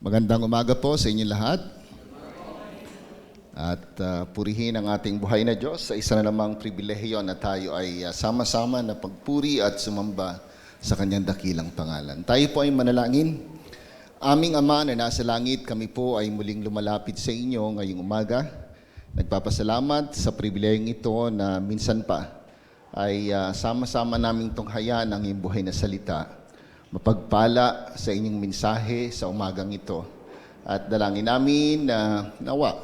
Magandang umaga po sa inyo lahat. At purihin ang ating buhay na Diyos sa isa na namang pribilehiyo na tayo ay sama-sama na pagpuri at sumamba sa Kanyang dakilang pangalan. Tayo po ay manalangin. Aming Ama na nasa langit, kami po ay muling lumalapit sa inyo ngayong umaga. Nagpapasalamat sa pribilehiyong ito na minsan pa ay sama-sama naming tunghayaan ang iyong buhay na salita. Mapagpala sa inyong mensahe sa umagang ito. At dalangin namin na nawa,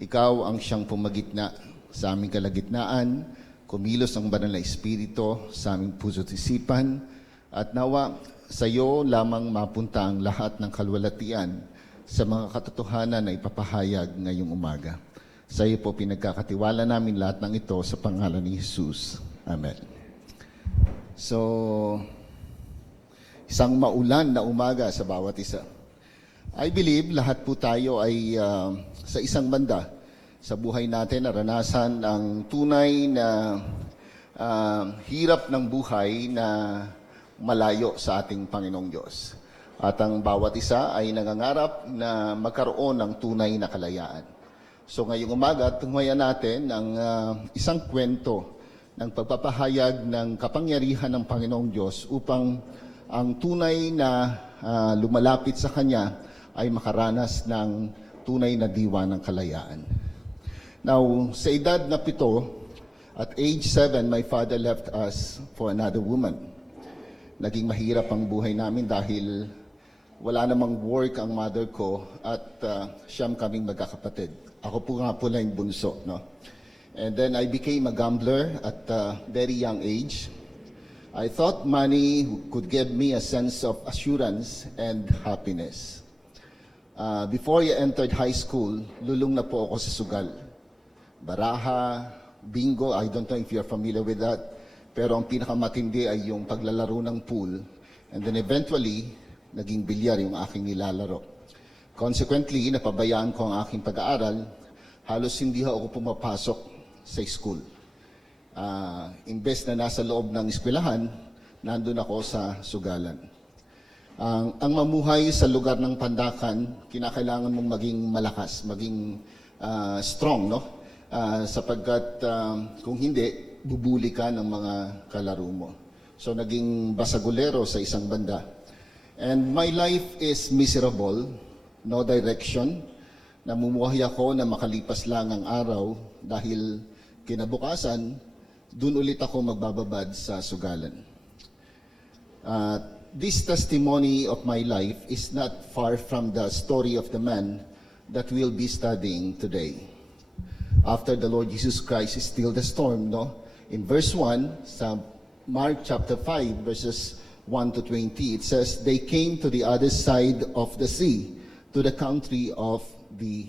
ikaw ang siyang pumagitna sa aming kalagitnaan, kumilos ang banal na Espiritu sa aming puso't isipan, at nawa sa iyo lamang mapunta ang lahat ng kalwalatian sa mga katotohanan na ipapahayag ngayong umaga. Sa iyo po pinagkakatiwala namin lahat ng ito sa pangalan ni Jesus. Amen. So, isang maulan na umaga sa bawat isa. I believe lahat po tayo ay sa isang banda sa buhay natin naranasan ang tunay na hirap ng buhay na malayo sa ating Panginoong Diyos. At ang bawat isa ay nangangarap na magkaroon ng tunay na kalayaan. So ngayong umaga, tunghayan natin ang isang kwento ng pagpapahayag ng kapangyarihan ng Panginoong Diyos upang ang tunay na lumalapit sa Kanya ay makaranas ng tunay na diwa ng kalayaan. Now, sa edad na 7, at age 7, my father left us for another woman. Naging mahirap ang buhay namin dahil wala namang work ang mother ko at siyam kaming magkakapatid. Ako po nga po lang yung bunso. No? And then I became a gambler at a very young age. I thought money could give me a sense of assurance and happiness. Before I entered high school, lulong na po ako sa sugal. Baraha, bingo, I don't know if you're familiar with that. Pero ang pinakamatindi ay yung paglalaro ng pool. And then eventually, naging bilyar yung aking nilalaro. Consequently, napabayaan ko ang aking pag-aaral. Halos hindi ako pumapasok sa school. Imbes na nasa loob ng eskwelahan, nandun ako sa sugalan. Ang mamuhay sa lugar ng Pandakan, kinakailangan mong maging malakas, maging strong, no? Sapagkat kung hindi, bubuli ka ng mga kalaro mo. So naging basagulero sa isang banda. And my life is miserable, no direction. Namumuhay ako na makalipas lang ang araw dahil kinabukasan, doon ulit ako magbababad sa sugalan. This testimony of my life is not far from the story of the man that we'll be studying today. After the Lord Jesus Christ is still the storm, no? In verse 1, sa Mark chapter 5, verses 1 to 20, it says, they came to the other side of the sea, to the country of the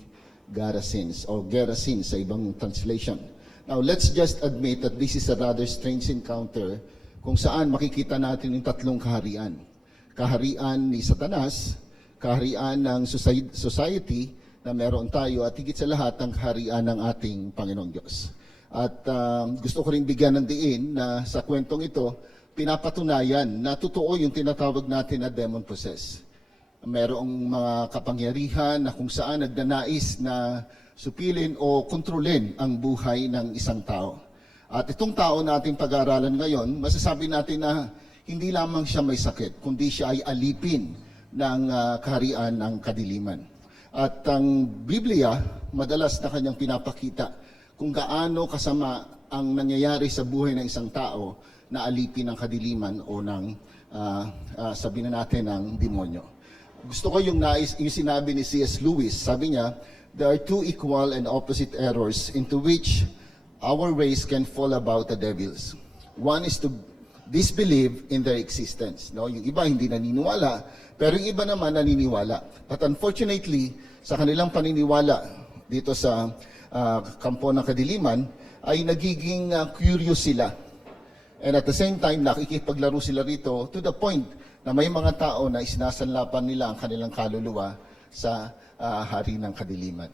Gerasenes, or Gerasenes sa ibang translation. Now, let's just admit that this is a rather strange encounter kung saan makikita natin yung tatlong kaharian. Kaharian ni Satanas, kaharian ng society na meron tayo, at higit sa lahat ang kaharian ng ating Panginoong Diyos. At gusto ko rin bigyan ng diin na sa kwentong ito, pinapatunayan na totoo yung tinatawag natin na demon possessed. Merong mga kapangyarihan na kung saan nagnanais na supilin o kontrolin ang buhay ng isang tao. At itong tao nating pag-aaralan ngayon, masasabi natin na hindi lamang siya may sakit, kundi siya ay alipin ng kaharian ng kadiliman. At ang Biblia, madalas na kanyang pinapakita kung gaano kasama ang nangyayari sa buhay ng isang tao na alipin ng kadiliman o ng, sabihin na natin, ng demonyo. Gusto ko yung sinabi ni C.S. Lewis, sabi niya, there are two equal and opposite errors into which our race can fall about the devils. One is to disbelieve in their existence. No? Yung iba hindi naniniwala, pero yung iba naman naniniwala. But unfortunately, sa kanilang paniniwala dito sa kampo ng kadiliman, ay nagiging curious sila. And at the same time, nakikipaglaro sila rito to the point na may mga tao na isinasanlapan nila ang kanilang kaluluwa sa hari ng kadiliman.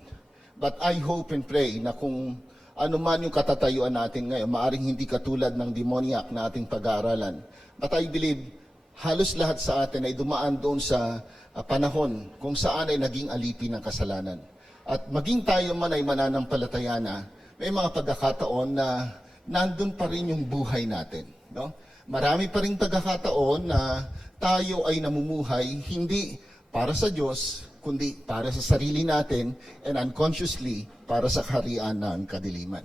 But I hope and pray na kung ano man yung katatayuan natin ngayon, maaring hindi katulad ng demoniac na ating pag-aaralan. But I believe halos lahat sa atin ay dumaan doon sa panahon kung saan ay naging alipin ng kasalanan. At maging tayo man ay mananampalataya na, may mga pagkakataon na nandun pa rin yung buhay natin. No? Marami pa rin pagkakataon na tayo ay namumuhay hindi para sa Diyos, kundi para sa sarili natin and unconsciously para sa kaharian ng kadiliman.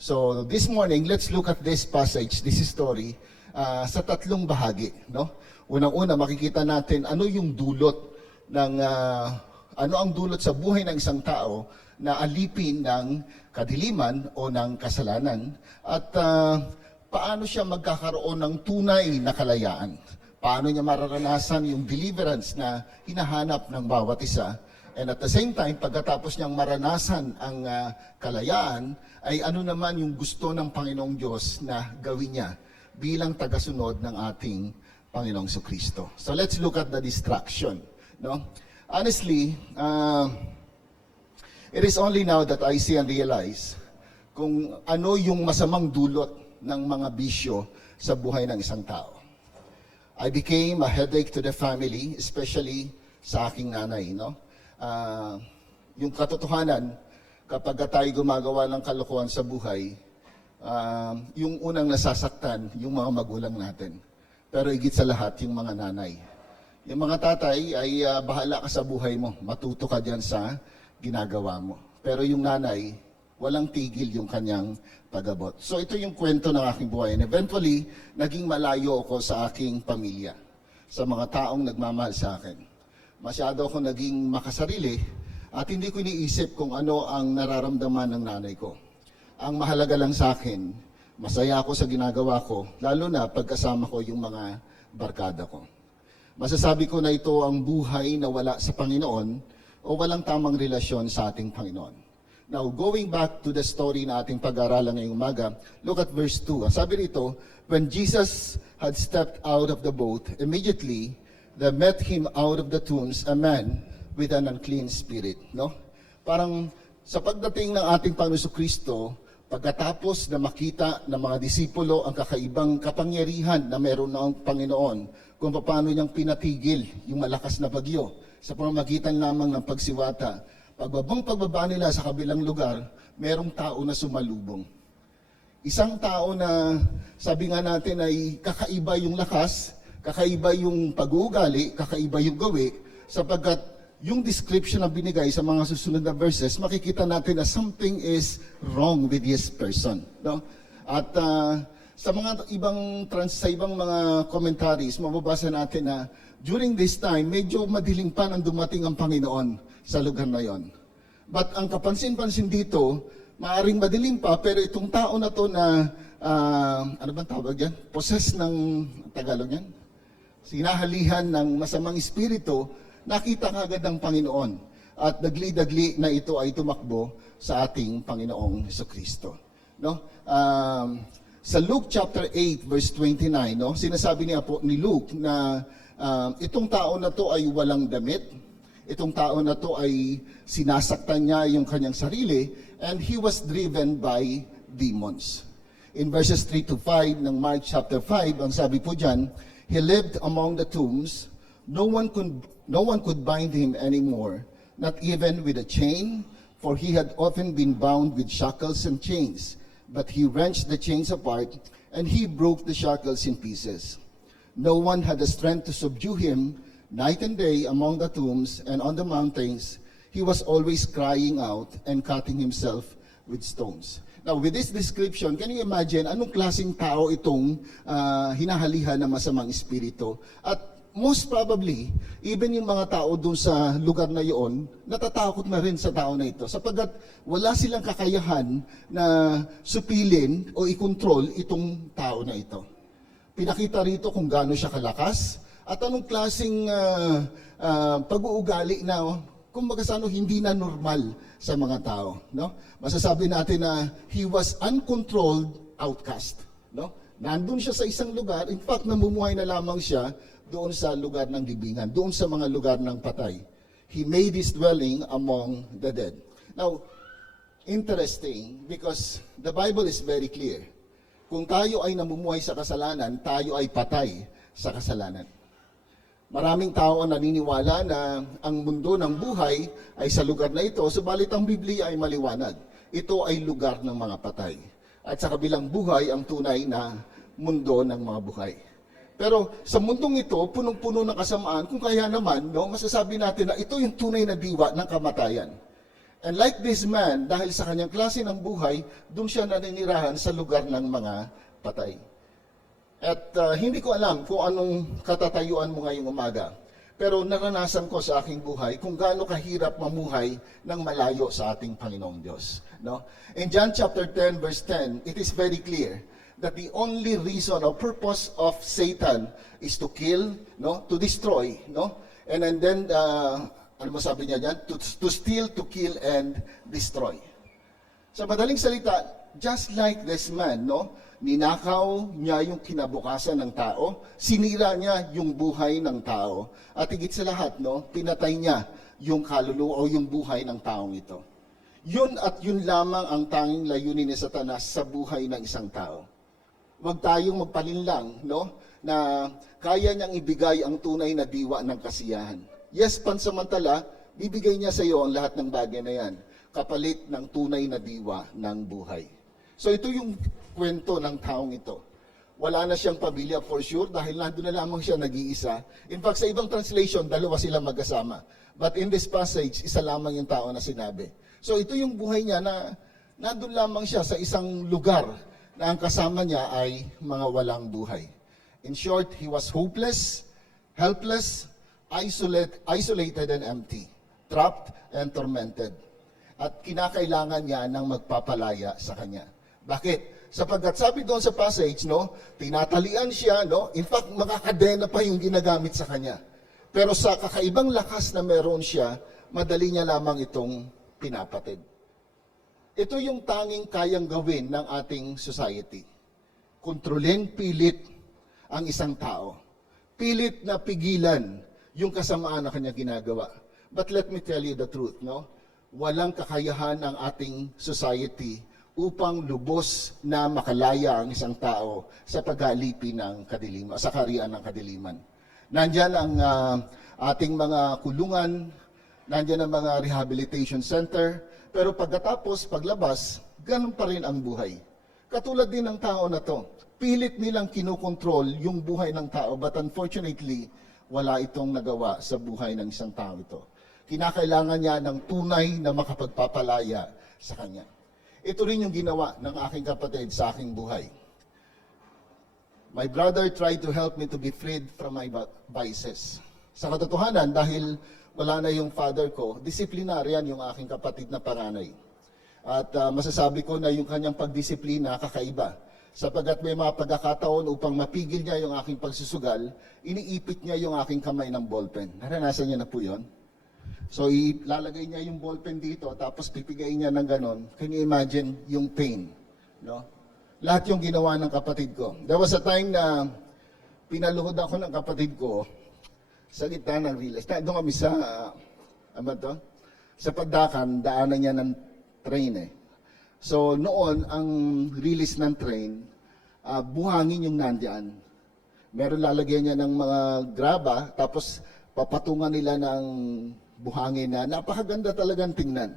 So this morning, let's look at this passage, this story, sa tatlong bahagi. No? Unang-una, makikita natin ano yung dulot ng ano ang dulot sa buhay ng isang tao na alipin ng kadiliman o ng kasalanan at paano siya magkakaroon ng tunay na kalayaan. Paano niya mararanasan yung deliverance na hinahanap ng bawat isa. And at the same time, pagkatapos niyang maranasan ang kalayaan, ay ano naman yung gusto ng Panginoong Diyos na gawin niya bilang tagasunod ng ating Panginoong Jesucristo. So let's look at the distraction. No? Honestly, it is only now that I see and realize kung ano yung masamang dulot ng mga bisyo sa buhay ng isang tao. I became a headache to the family, especially sa aking nanay. No? Yung katotohanan, kapag tayo gumagawa ng kalokohan sa buhay, yung unang nasasaktan, yung mga magulang natin. Pero higit sa lahat, yung mga nanay. Yung mga tatay ay bahala ka sa buhay mo. Matuto ka dyan sa ginagawa mo. Pero yung nanay, walang tigil yung kanyang pag-abot. So ito yung kwento ng aking buhay. And eventually, naging malayo ako sa aking pamilya, sa mga taong nagmamahal sa akin. Masyado ako naging makasarili at hindi ko iniisip kung ano ang nararamdaman ng nanay ko. Ang mahalaga lang sa akin, masaya ako sa ginagawa ko, lalo na pagkasama ko yung mga barkada ko. Masasabi ko na ito ang buhay na wala sa Panginoon o walang tamang relasyon sa ating Panginoon. Now, going back to the story na ating pag-aaralan ngayong umaga, look at verse 2. Ang sabi rito, when Jesus had stepped out of the boat, immediately there met him out of the tombs a man with an unclean spirit. No? Parang sa pagdating ng ating Panginoon Kristo, pagkatapos na makita ng mga disipulo ang kakaibang kapangyarihan na meron ng Panginoon, kung paano niyang pinatigil yung malakas na bagyo sa pamamagitan lamang ng pagsiwata, pagbaba nila sa kabilang lugar, merong tao na sumalubong. Isang tao na sabi nga natin ay kakaiba yung lakas, kakaiba yung pag-uugali, kakaiba yung gawi, sapagkat yung description na binigay sa mga susunod na verses, makikita natin na something is wrong with this person. No? At sa mga sa ibang mga commentaries, mababasa natin na during this time, medyo madilim pa nang dumating ang Panginoon sa lugar na yon. But ang kapansin-pansin dito, maaring madilim pa, pero itong tao na to na, ano bang tawag yan? Possessed ng, Tagalog yan? Sinahalihan ng masamang espiritu, nakita kagad ng Panginoon. At dagli-dagli na ito ay tumakbo sa ating Panginoong Jesucristo. No? Sa Luke chapter 8 verse 29, no, sinasabi ni Luke na itong tao na to ay walang damit. Itong tao na to ay sinasaktan niya yung kanyang sarili and he was driven by demons. In verses 3 to 5 ng Mark chapter 5, ang sabi po diyan, he lived among the tombs. No one could bind him anymore, not even with a chain, for he had often been bound with shackles and chains. But he wrenched the chains apart, and he broke the shackles in pieces. No one had the strength to subdue him. Night and day among the tombs and on the mountains, he was always crying out and cutting himself with stones. Now, with this description, can you imagine anong klaseng tao itong hinahalihan ng masamang espiritu? At most probably, even yung mga tao doon sa lugar na iyon, natatakot na rin sa tao na ito sapagkat wala silang kakayahan na supilin o ikontrol itong tao na ito. Pinakita rito kung gaano siya kalakas at anong klaseng pag-uugali na kumbaga sa hindi na normal sa mga tao. No? Masasabi natin na he was uncontrolled outcast. No? Nandun siya sa isang lugar, in fact, namumuhay na lamang siya doon sa lugar ng libingan, doon sa mga lugar ng patay. He made his dwelling among the dead. Now, interesting because the Bible is very clear. Kung tayo ay namumuhay sa kasalanan, tayo ay patay sa kasalanan. Maraming tao ang naniniwala na ang mundo ng buhay ay sa lugar na ito, subalit ang Biblia ay maliwanag. Ito ay lugar ng mga patay. At sa kabilang buhay ang tunay na mundo ng mga buhay. Pero sa mundong ito, punong-puno ng kasamaan, kung kaya naman, no, masasabi natin na ito yung tunay na diwa ng kamatayan. And like this man, dahil sa kanyang klase ng buhay, doon siya naninirahan sa lugar ng mga patay. At hindi ko alam kung anong katatayuan mo ngayong umaga. Pero naranasan ko sa aking buhay kung gaano kahirap mamuhay ng malayo sa ating Panginoong Diyos. No? In John chapter 10, verse 10, it is very clear that the only reason or purpose of Satan is to kill, no, to destroy, no, and then ano masabi niya diyan? To steal, to kill, and destroy. Sa madaling salita, just like this man, no, ninakaw niya yung kinabukasan ng tao, sinira niya yung buhay ng tao, at higit sa lahat, no, pinatay niya yung kaluluwa o yung buhay ng taong ito. Yun at yun lamang ang tanging layunin ni Satanas sa buhay ng isang tao. Huwag tayong magpalinlang, no, na kaya niyang ibigay ang tunay na diwa ng kasiyahan. Yes, pansamantala, bibigay niya sa iyo ang lahat ng bagay na yan, kapalit ng tunay na diwa ng buhay. So ito yung kwento ng taong ito. Wala na siyang pamilya for sure dahil nandun na lamang siya nag-iisa. In fact, sa ibang translation, dalawa sila magkasama. But in this passage, isa lamang yung tao na sinabi. So ito yung buhay niya na nandun lamang siya sa isang lugar na ang kasama niya ay mga walang buhay. In short, he was hopeless, helpless, isolated and empty, trapped and tormented. At kinakailangan niya ng magpapalaya sa kanya. Bakit? Sapagkat sabi doon sa passage, no, tinatalian siya, no, in fact, makakadena pa yung ginagamit sa kanya. Pero sa kakaibang lakas na meron siya, madali niya lamang itong pinapatid. Ito yung tanging kayang gawin ng ating society. Kontrolin, pilit ang isang tao. Pilit na pigilan yung kasamaan na kanya ginagawa. But let me tell you the truth, no? Walang kakayahan ng ating society upang lubos na makalaya ang isang tao sa paghalipi ng kadiliman, sa kaharian ng kadiliman. Nandyan ang ating mga kulungan, nandyan ang mga rehabilitation center, pero pagkatapos, paglabas, ganun pa rin ang buhay. Katulad din ng tao na to. Pilit nilang kinokontrol yung buhay ng tao, but unfortunately, wala itong nagawa sa buhay ng isang tao ito. Kinakailangan niya ng tunay na makapagpapalaya sa kanya. Ito rin yung ginawa ng aking kapatid sa aking buhay. My brother tried to help me to be freed from my vices. Sa katotohanan, dahil wala na yung father ko, disiplinaryan yung aking kapatid na panganay. At masasabi ko na yung kanyang pagdisiplina kakaiba. Sapagat may mga pagkakataon upang mapigil niya yung aking pagsusugal, iniipit niya yung aking kamay ng ballpen. Naranasan niya na po yun? So ilalagay niya yung ballpen dito, tapos pipigayin niya ng ganon. Can you imagine yung pain? No? Lahat yung ginawa ng kapatid ko. There was a time na pinaluhod ako ng kapatid ko sa gitna ng relays. Doon kami sa, sa Pagdakan, daanan niya ng train eh. So noon, ang release ng train, buhangin yung nandyan. Meron lalagyan niya ng mga graba, tapos papatungan nila ng buhangin na napakaganda talagang tingnan.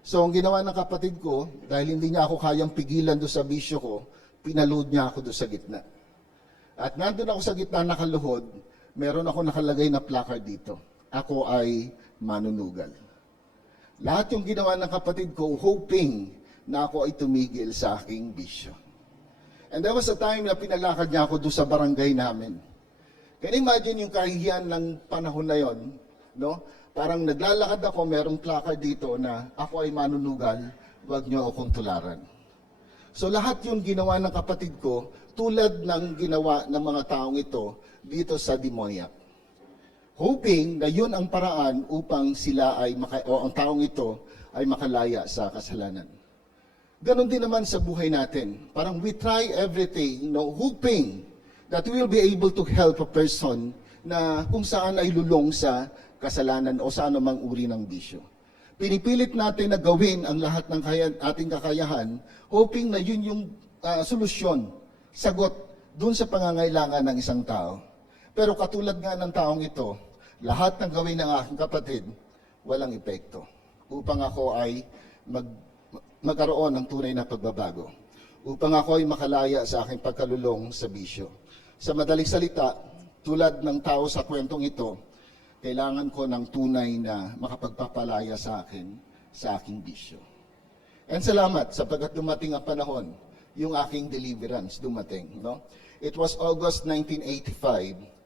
So ang ginawa ng kapatid ko, dahil hindi niya ako kayang pigilan doon sa bisyo ko, pinaload niya ako doon sa gitna. At nandun ako sa gitna nakaluhod, meron ako nakalagay na placard dito. Ako ay manunugal. Lahat yung ginawa ng kapatid ko, hoping na ako ay tumigil sa aking bisyo. And there was a time na pinalakad niya ako doon sa barangay namin. Can you imagine yung kahihiyan ng panahon na yon, no? Parang naglalakad ako, merong placard dito na ako ay manunugal, huwag niyo akong tularan. So lahat yung ginawa ng kapatid ko, tulad ng ginawa ng mga taong ito dito sa Demoniac. Hoping na yun ang paraan upang sila ay, o ang taong ito ay makalaya sa kasalanan. Ganon din naman sa buhay natin. Parang we try everything, hoping that we will be able to help a person na kung saan ay lulong sa kasalanan o sa anumang uri ng bisyo. Pinipilit natin na gawin ang lahat ng ating kakayahan, hoping na yun yung solusyon, sagot dun sa pangangailangan ng isang tao. Pero katulad nga ng taong ito, lahat ng gawin ng aking kapatid, walang epekto. Upang ako ay magkaroon ng tunay na pagbabago. Upang ako ay makalaya sa aking pagkalulong sa bisyo. Sa madaling salita, tulad ng tao sa kwentong ito, kailangan ko ng tunay na makapagpapalaya sa akin, sa aking bisyo. And salamat sapagkat dumating ang panahon, yung aking deliverance dumating. No? It was August 1985.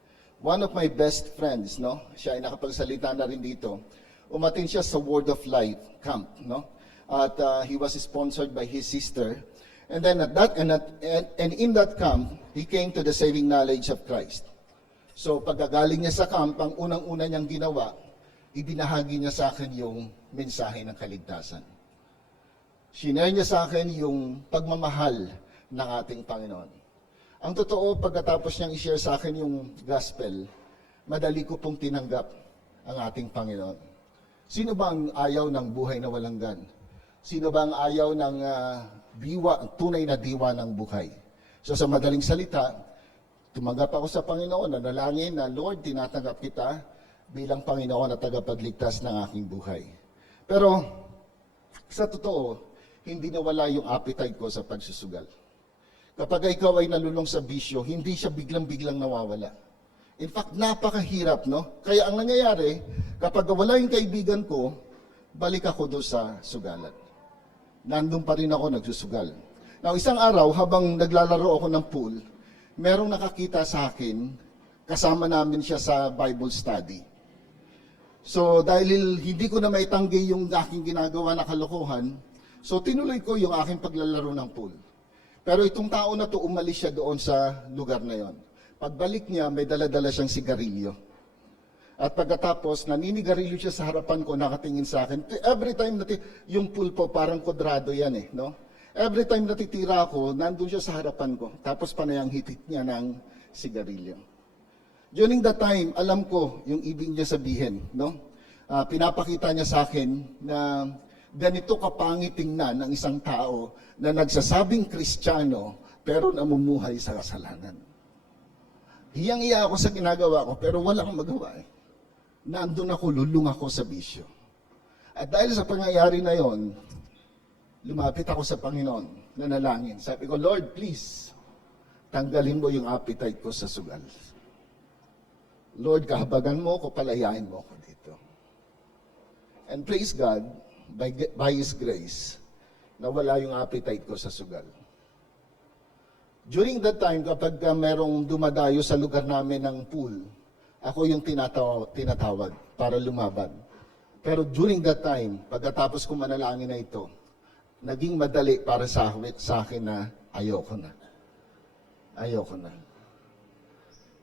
One of my best friends, no? Siya ay nakapagsalita na rin dito. Umatin siya sa Word of Life camp, no? At he was sponsored by his sister. And then and in that camp, he came to the saving knowledge of Christ. So pagkagaling niya sa camp, ang unang-una niyang ginawa, ibinahagi niya sa akin yung mensahe ng kaligtasan. Shinare niya sa akin yung pagmamahal ng ating Panginoon. Ang totoo, pagkatapos niyang i-share sa akin yung gospel, madali ko pong tinanggap ang ating Panginoon. Sino ba ang ayaw ng buhay na walang gan? Sino ba ang ayaw ng tunay na diwa ng buhay? So sa madaling salita, tumanggap ako sa Panginoon, nanalangin na, Lord, tinatanggap kita bilang Panginoon at tagapagligtas ng aking buhay. Pero sa totoo, hindi nawala yung appetite ko sa pagsusugal. Kapag ikaw ay nalulong sa bisyo, hindi siya biglang-biglang nawawala. In fact, napakahirap, no? Kaya ang nangyayari, kapag wala yung kaibigan ko, balik ako doon sa sugalan. Nandun pa rin ako nagsusugal. Now, isang araw, habang naglalaro ako ng pool, merong nakakita sa akin, kasama namin siya sa Bible study. So, dahil hindi ko na maitanggi yung aking ginagawa na kalokohan, so tinuloy ko yung aking paglalaro ng pool. Pero itong tao na to, umalis siya doon sa lugar na yon. Pagbalik niya, may dala-dala siyang sigarilyo. At pagkatapos, naninigarilyo siya sa harapan ko, nakatingin sa akin. Every time yung pool po, parang kwadrado yan eh, no? Every time natitira ako, nandun siya sa harapan ko. Tapos panay ang hitit niya ng sigarilyo. During that time, alam ko yung ibig niya sabihin, no? Pinapakita niya sa akin na ganito kapangit tingnan ng isang tao na nagsasabing Kristiyano pero namumuhay sa kasalanan. Hiyang-iya ako sa ginagawa ko pero wala akong magawa eh. Nandun ako, lulung ako sa bisyo. At dahil sa pangyayari na yon, lumapit ako sa Panginoon, nanalangin. Sabi ko, Lord, please, tanggalin mo yung appetite ko sa sugal. Lord, kahabagan mo ko, palayain mo ako dito. And praise God, by His grace, nawala yung appetite ko sa sugal. During that time, kapag merong dumadayo sa lugar namin ng pool, ako yung tinatawag para lumaban. Pero during that time, pagkatapos ko manalangin na ito, naging madali para sa akin na ayoko na. Ayoko na.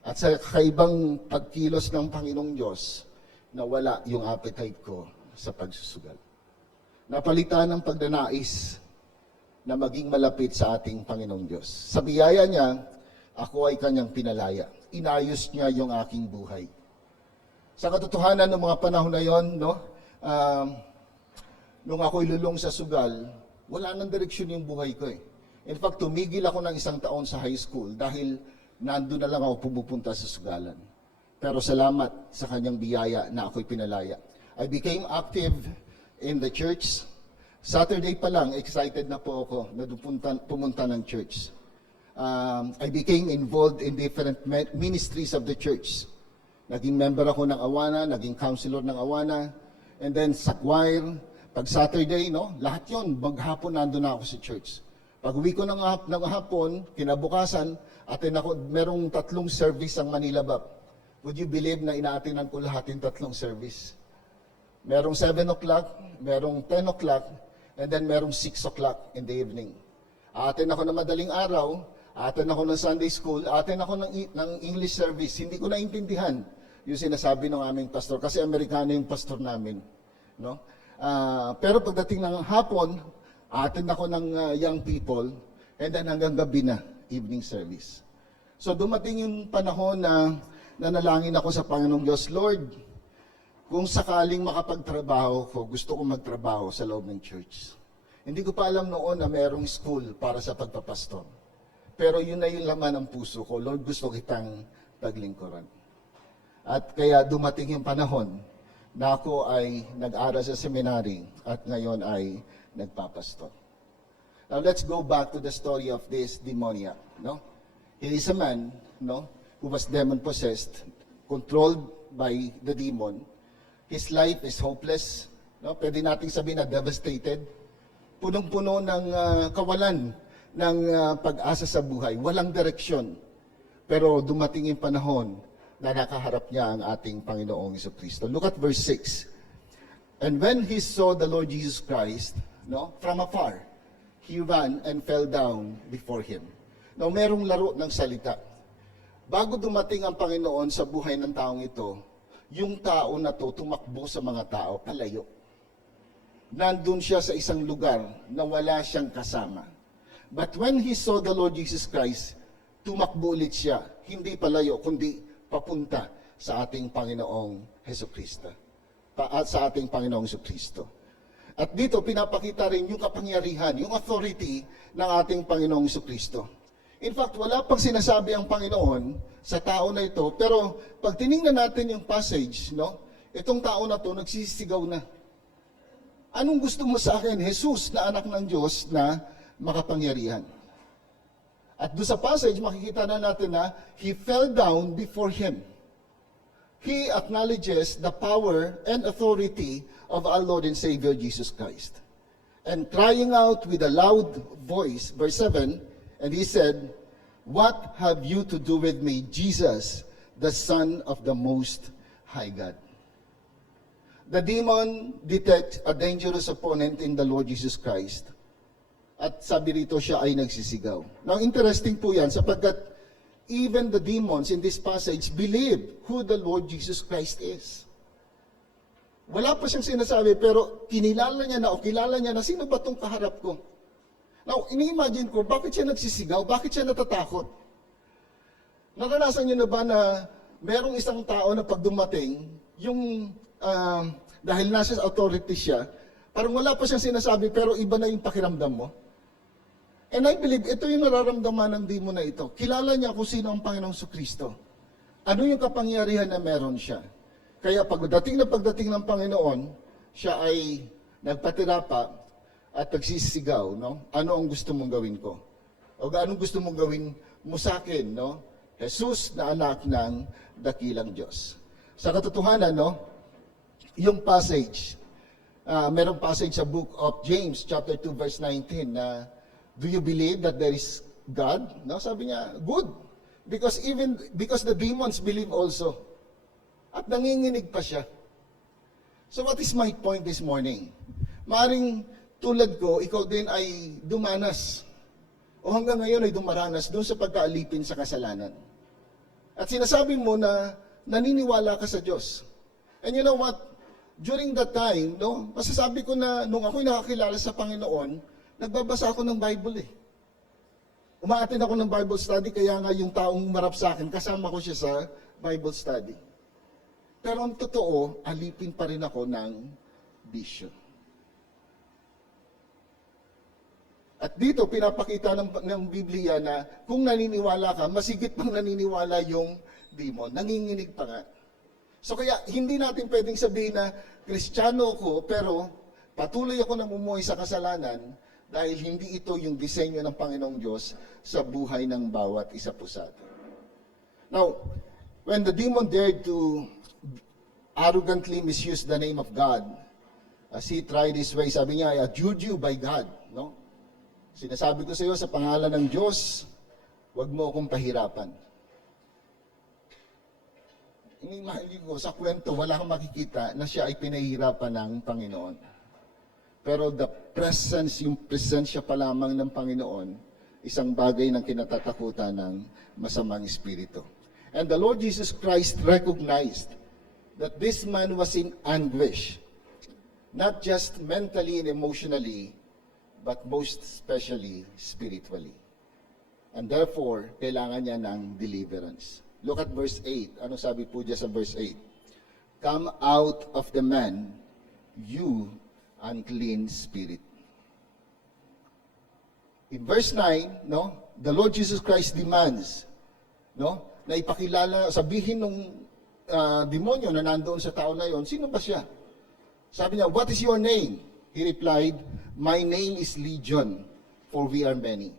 At sa kakaibang pagkilos ng Panginoong Diyos, nawala yung appetite ko sa pagsusugal. Napalitan ng pagdanais na maging malapit sa ating Panginoong Diyos. Sa biyaya niya, ako ay kanyang pinalaya. Inayos niya yung aking buhay. Sa katotohanan ng mga panahon na yon, no, nung ako'y lulong sa sugal, wala nang direksyon yung buhay ko eh. In fact, tumigil ako ng 1 taon sa high school dahil nandun na lang ako pumupunta sa sugalan. Pero salamat sa kanyang biyaya na ako'y pinalaya. I became active in the church. Saturday pa lang, excited na po ako na pumunta ng church. I became involved in different ministries of the church. Naging member ako ng Awana, naging counselor ng Awana, and then sa choir, pag Saturday, no, lahat yon maghapon nandun na ako sa church. Pag uwi ko ng hapon, kinabukasan, merong 3 service ang Manila Bap. Would you believe na inaatinan ko lahat yung 3 service? Merong 7 o'clock, merong 10 o'clock, and then merong 6 o'clock in the evening. Aatin ako ng madaling araw, aatin ako ng Sunday school, aatin ako ng English service. Hindi ko naintindihan yung sinasabi ng aming pastor, kasi Amerikano yung pastor namin. No? Pero pagdating ng hapon, aatin ako ng young people, and then hanggang gabi na, evening service. So dumating yung panahon na nanalangin ako sa Panginoong Diyos, Lord, kung sakaling makapagtrabaho ko, gusto ko magtrabaho sa loob ng church. Hindi ko pa alam noon na mayroong school para sa pagpapastor. Pero yun na yung laman ng puso ko. Lord, gusto kitang paglingkuran. At kaya dumating yung panahon na ako ay nag-aral sa seminary at ngayon ay nagpapastor. Now let's go back to the story of this demoniac. No? He is a man, no, who was demon-possessed, controlled by the demon. His life is hopeless. No? Pwede nating sabihin na devastated. Punong-puno ng kawalan ng pag-asa sa buhay. Walang direksyon. Pero dumating yung panahon na nakaharap niya ang ating Panginoong Jesucristo. Look at verse 6. And when he saw the Lord Jesus Christ, no, from afar, he ran and fell down before him. Now, merong laro ng salita. Bago dumating ang Panginoon sa buhay ng taong ito, yung tao na to tumakbo sa mga tao palayo. Nandun siya sa isang lugar na wala siyang kasama. But when he saw the Lord Jesus Christ, tumakbo ulit siya, hindi palayo, kundi papunta sa ating Panginoong Hesukristo. Sa ating Panginoong Hesukristo. At dito, pinapakita rin yung kapangyarihan, yung authority ng ating Panginoong Hesukristo. In fact, wala pang sinasabi ang Panginoon sa tao na ito, pero pag tiningnan natin yung passage, no, itong tao na to nagsisigaw na. Anong gusto mo sa akin, Jesus na anak ng Diyos na makapangyarihan? At doon sa passage, makikita na natin na he fell down before him. He acknowledges the power and authority of our Lord and Savior Jesus Christ. And crying out with a loud voice, verse 7, and he said, "What have you to do with me, Jesus, the Son of the Most High God?" The demon detects a dangerous opponent in the Lord Jesus Christ. At sabi rito siya ay nagsisigaw. Now, interesting po yan sapagkat even the demons in this passage believe who the Lord Jesus Christ is. Wala pa siyang sinasabi, pero kinilala niya na o kilala niya na sino ba itong kaharap ko? Now, ini-imagine ko, bakit siya nagsisigaw? Bakit siya natatakot? Naranasan niyo na ba na merong isang tao na pag dumating, yung dahil nasa authority siya, parang wala pa siyang sinasabi, pero iba na yung pakiramdam mo? And I believe, ito yung nararamdaman ng demon na ito. Kilala niya kung sino ang Panginoong Jesucristo. Ano yung kapangyarihan na meron siya? Kaya pagdating ng Panginoon, siya ay nagpatira pa at nagsisigaw, no? Ano ang gusto mong gawin ko? O anong gusto mong gawin mo sa akin, no? Jesus na anak ng dakilang Diyos. Sa katotohanan, no? Yung passage, merong passage sa book of James, chapter 2, verse 19, na do you believe that there is God? No, sabi niya, good. Because the demons believe also. At nanginginig pa siya. So what is my point this morning? Maaring tulad ko, ikaw din ay dumanas. O hanggang ngayon ay dumaranas doon sa pagkaalipin sa kasalanan. At sinasabi mo na naniniwala ka sa Diyos. And you know what? During that time, no, masasabi ko na nung ako'y nakakilala sa Panginoon, nagbabasa ako ng Bible eh. Umaattend ako ng Bible study, kaya nga yung taong marap sa akin, kasama ko siya sa Bible study. Pero ang totoo, alipin pa rin ako ng bisyo. At dito, pinapakita ng Biblia na kung naniniwala ka, masigit pang naniniwala yung demon. Nanginginig pa nga. So kaya, hindi natin pwedeng sabihin na Kristiyano ko, pero patuloy ako namumuhay sa kasalanan dahil hindi ito yung disenyo ng Panginoong Diyos sa buhay ng bawat isa po sa atin. Now, when the demon dared to arrogantly misuse the name of God, as he tried his way, sabi niya, I adjured you by God. No? Sinasabi ko sa iyo, sa pangalan ng Diyos, huwag mo akong pahirapan. Inimahali ko, sa kwento, wala kang makikita na siya ay pinahihirapan ng Panginoon. Pero the presence, yung presensya pa lamang ng Panginoon, isang bagay ng kinatatakutan ng masamang espiritu. And the Lord Jesus Christ recognized that this man was in anguish, not just mentally and emotionally, but most especially spiritually. And therefore, kailangan niya ng deliverance. Look at verse 8. Ano sabi po dyan sa verse 8? Come out of the man, you unclean spirit. In verse 9, no, the Lord Jesus Christ demands, no, na ipakilala, sabihin ng demonyo na nandoon sa tao na yon, sino ba siya? Sabi niya, what is your name? He replied, my name is Legion, for we are many.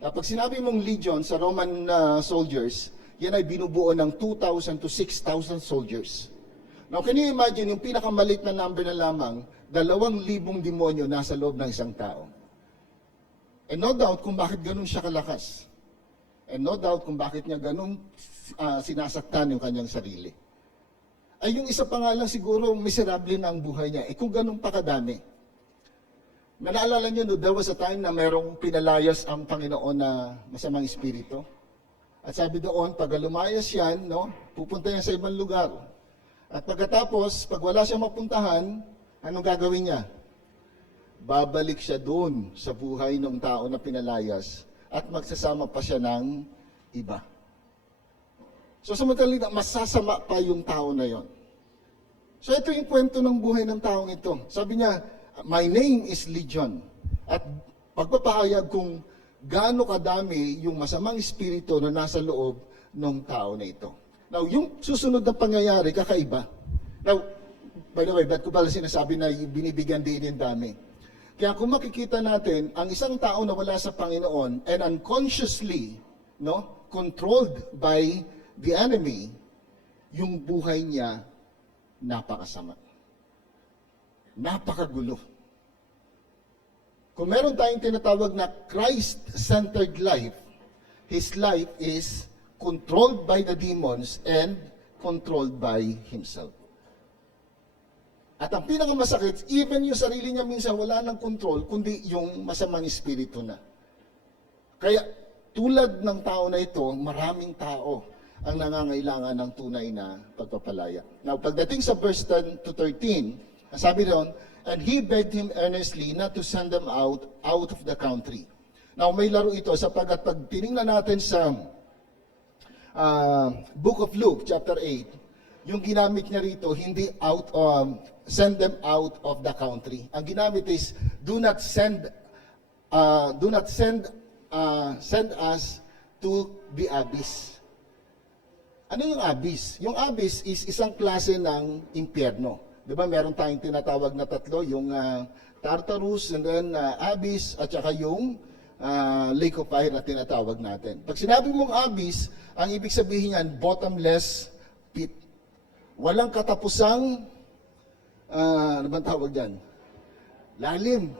Kapag sinabi mong Legion sa Roman soldiers, yan ay binubuo ng 2,000 to 6,000 soldiers. Now, can you imagine, yung pinakamalit na number na lamang, 2,000 demonyo nasa loob ng isang tao. And no doubt kung bakit ganun siya kalakas. And no doubt kung bakit niya ganun sinasaktan yung kanyang sarili. Ay yung isa pa nga lang siguro, miserable na ang buhay niya. Kung ganun pa kadami. Naalala niyo, no, there was a time na merong pinalayas ang Panginoon na masamang espiritu. At sabi doon, pag lumayas yan, no, pupunta yan sa ibang lugar. At pagkatapos, pag wala siyang mapuntahan, anong gagawin niya? Babalik siya doon sa buhay ng tao na pinalayas at magsasama pa siya ng iba. So samantalang masasama pa yung tao na yon. So ito yung kwento ng buhay ng taong ito. Sabi niya, my name is Legion. At pagpapahayag kung gaano kadami yung masamang espiritu na nasa loob ng tao na ito. Now, yung susunod na pangyayari, kakaiba. Now, by the way, ba't ko pala sinasabi na binibigyan din yung dami? Kaya kung makikita natin, ang isang tao na wala sa Panginoon and unconsciously, no, controlled by the enemy, yung buhay niya napakasama. Napakagulo. Kung meron tayong tinatawag na Christ-centered life, his life is controlled by the demons and controlled by himself. At ang pinakamasakit, even yung sarili niya minsan wala ng control, kundi yung masamang espiritu na. Kaya tulad ng tao na ito, maraming tao ang nangangailangan ng tunay na pagpapalaya. Now, pagdating sa verse 10 to 13, sabi doon, and he begged him earnestly not to send them out of the country. Now, may laro ito sapagkat pag tiningnan natin sa Book of Luke, chapter 8, yung ginamit niya rito, hindi send them out of the country. Ang ginamit is, do not send us to the abyss. Ano yung abyss? Yung abyss is isang klase ng impyerno. Di ba meron tayong tinatawag na tatlo, yung Tartarus, and then abyss, at saka yung lake of fire na tinatawag natin. Pag sinabi mong abyss, ang ibig sabihin yan, bottomless pit. Walang katapusang, ano bang tawag dyan? Lalim.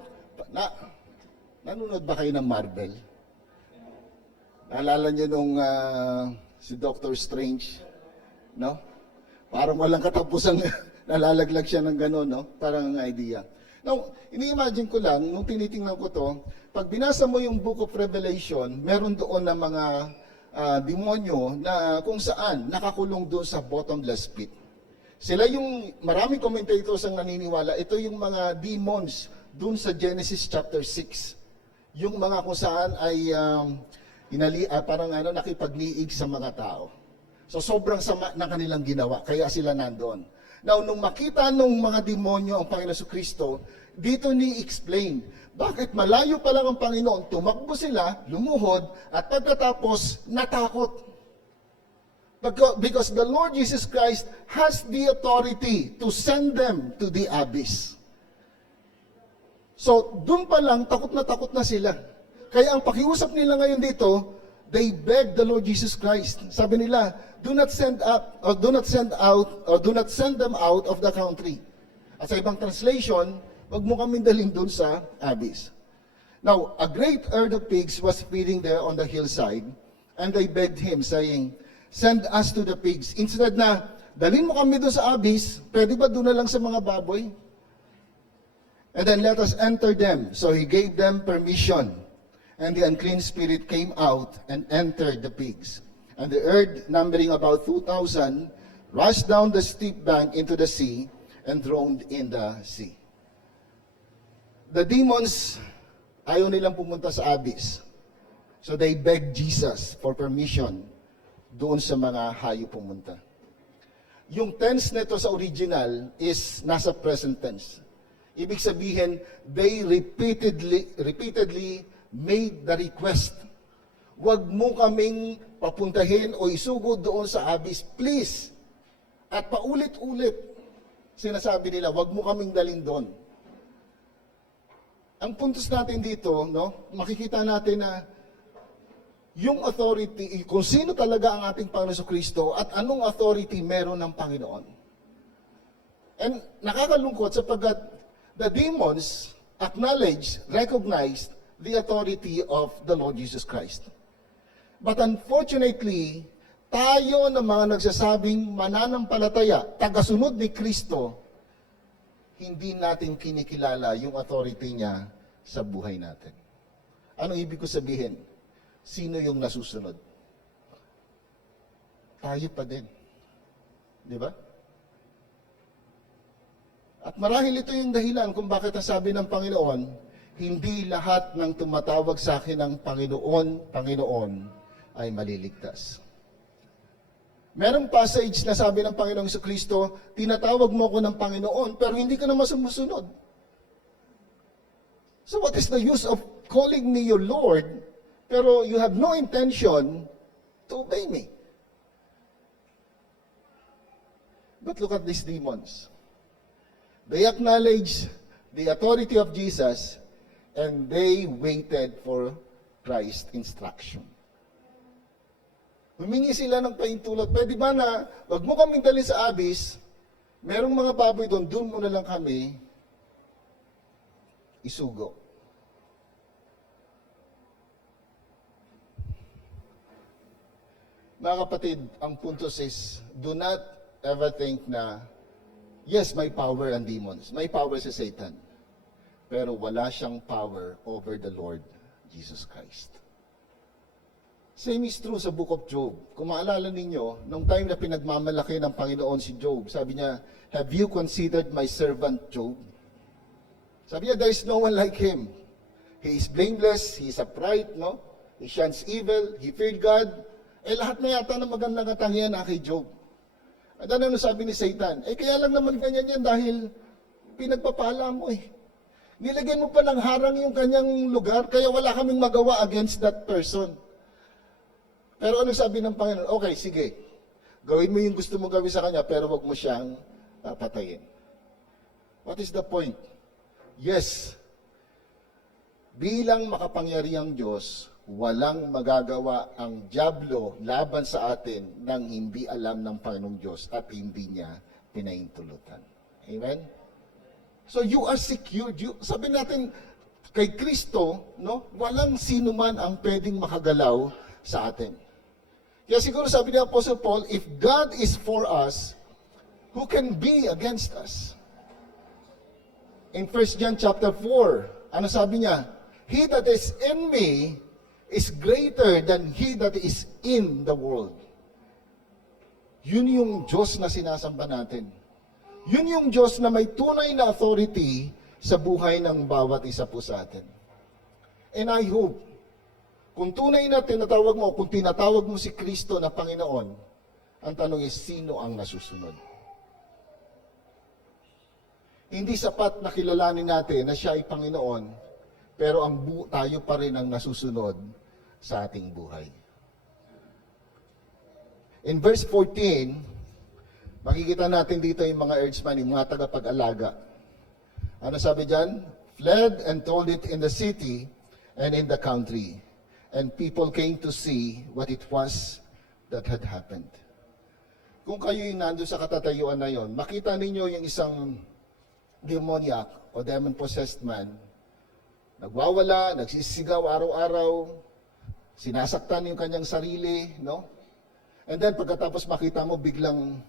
Nanonood ba kayo ng Marvel? Naalala niyo nung si Doctor Strange, no? Parang walang katapusang nalalaglag siya ng gano'n, no? Parang ang idea. Now, ini-imagine ko lang, nung tinitingnan ko to, pag binasa mo yung Book of Revelation, meron doon na mga demonyo na kung saan nakakulong doon sa bottomless pit. Sila yung, maraming commentators ang naniniwala, ito yung mga demons doon sa Genesis chapter 6. Yung mga kung saan ay parang nakipagniig sa mga tao. So sobrang sama na kanilang ginawa, kaya sila nandoon. Now, nung makita nung mga demonyo ang Panginoon Kristo, dito ni-explain, bakit malayo pa lang ang Panginoon, tumakbo sila, lumuhod, at pagkatapos, natakot. Because the Lord Jesus Christ has the authority to send them to the abyss. So, dun pa lang, takot na sila. Kaya ang pakiusap nila ngayon dito, they beg the Lord Jesus Christ. Sabi nila, do not send them out of the country. At sa ibang translation, wag mo kami dalhin doon sa abyss. Now, a great herd of pigs was feeding there on the hillside, and they begged him, saying, send us to the pigs. Instead na, dalhin mo kami doon sa abyss, pwede ba doon na lang sa mga baboy? And then let us enter them. So he gave them permission. And the unclean spirit came out and entered the pigs. And the herd, numbering about 2,000, rushed down the steep bank into the sea and drowned in the sea. The demons, ayaw nilang pumunta sa abyss. So they begged Jesus for permission doon sa mga hayop pumunta. Yung tense nito sa original is nasa present tense. Ibig sabihin, they repeatedly made the request. Huwag mo kaming papuntahin o isugod doon sa abyss, please. At paulit-ulit, sinasabi nila, wag mo kaming dalhin doon. Ang puntos natin dito, no, makikita natin na yung authority, kung sino talaga ang ating Panginoon Kristo at anong authority meron ng Panginoon. And nakakalungkot sapagkat the demons acknowledge, recognize the authority of the Lord Jesus Christ. But unfortunately, tayo na mga nagsasabing mananampalataya, tagasunod ni Kristo, hindi natin kinikilala yung authority niya sa buhay natin. Anong ibig ko sabihin? Sino yung nasusunod? Tayo pa din. Di ba? At marahil ito yung dahilan kung bakit ang sabi ng Panginoon, hindi lahat ng tumatawag sa akin ng Panginoon, Panginoon, ay maliligtas. Merong passage na sabi ng Panginoong Kristo, tinatawag mo ko ng Panginoon, pero hindi ka naman sumusunod. So what is the use of calling me your Lord, pero you have no intention to obey me? But look at these demons. They acknowledge the authority of Jesus, and they waited for Christ's instruction. Humingi sila ng paintulot. Pwede ba na, wag mo kaming dalhin sa abyss, merong mga baboy doon mo na lang kami isugo. Mga kapatid, ang puntos is, do not ever think na, yes, may power ang demons. May power si Satan. Pero wala siyang power over the Lord Jesus Christ. Same is true sa book of Job. Kung maalala ninyo, nung time na pinagmamalaki ng Panginoon si Job, sabi niya, have you considered my servant Job? Sabi niya, there is no one like him. He is blameless, he is upright, no? He shuns evil, he feared God. Lahat na yata ng magandang katangian na kay Job. At ano sabi ni Satan? Kaya lang naman ganyan yan dahil pinagpapala mo eh. Nilagyan mo pa ng harang yung kanyang lugar, kaya wala kaming magawa against that person. Pero ano sabi ng Panginoon? Okay, sige. Gawin mo yung gusto mo gawin sa kanya, pero wag mo siyang patayin. What is the point? Yes, bilang makapangyarihang Diyos, walang magagawa ang dyablo laban sa atin nang hindi alam ng Panginoong Diyos at hindi niya pinahintulutan. Amen? So you are secured. Sabi natin, kay Kristo, no, walang sino man ang pwedeng makagalaw sa atin. Kaya siguro sabi ni Apostle Paul, if God is for us, who can be against us? In 1 John chapter 4, ano sabi niya? He that is in me is greater than he that is in the world. Yun yung Diyos na sinasamba natin. Yun yung Diyos na may tunay na authority sa buhay ng bawat isa po sa atin. And I hope, kung tunay na tinatawag mo, kung tinatawag mo si Kristo na Panginoon, ang tanong is, sino ang nasusunod? Hindi sapat na kilalanin natin na siya ay Panginoon, pero tayo pa rin ang nasusunod sa ating buhay. In verse 14, makikita natin dito yung mga herdsmen, yung mga tagapag-alaga. Ano sabi dyan? Fled and told it in the city and in the country. And people came to see what it was that had happened. Kung kayo yung nandun sa katatayuan na yon, makita ninyo yung isang demoniac o demon-possessed man, nagwawala, nagsisigaw araw-araw, sinasaktan yung kanyang sarili, no? And then pagkatapos makita mo biglang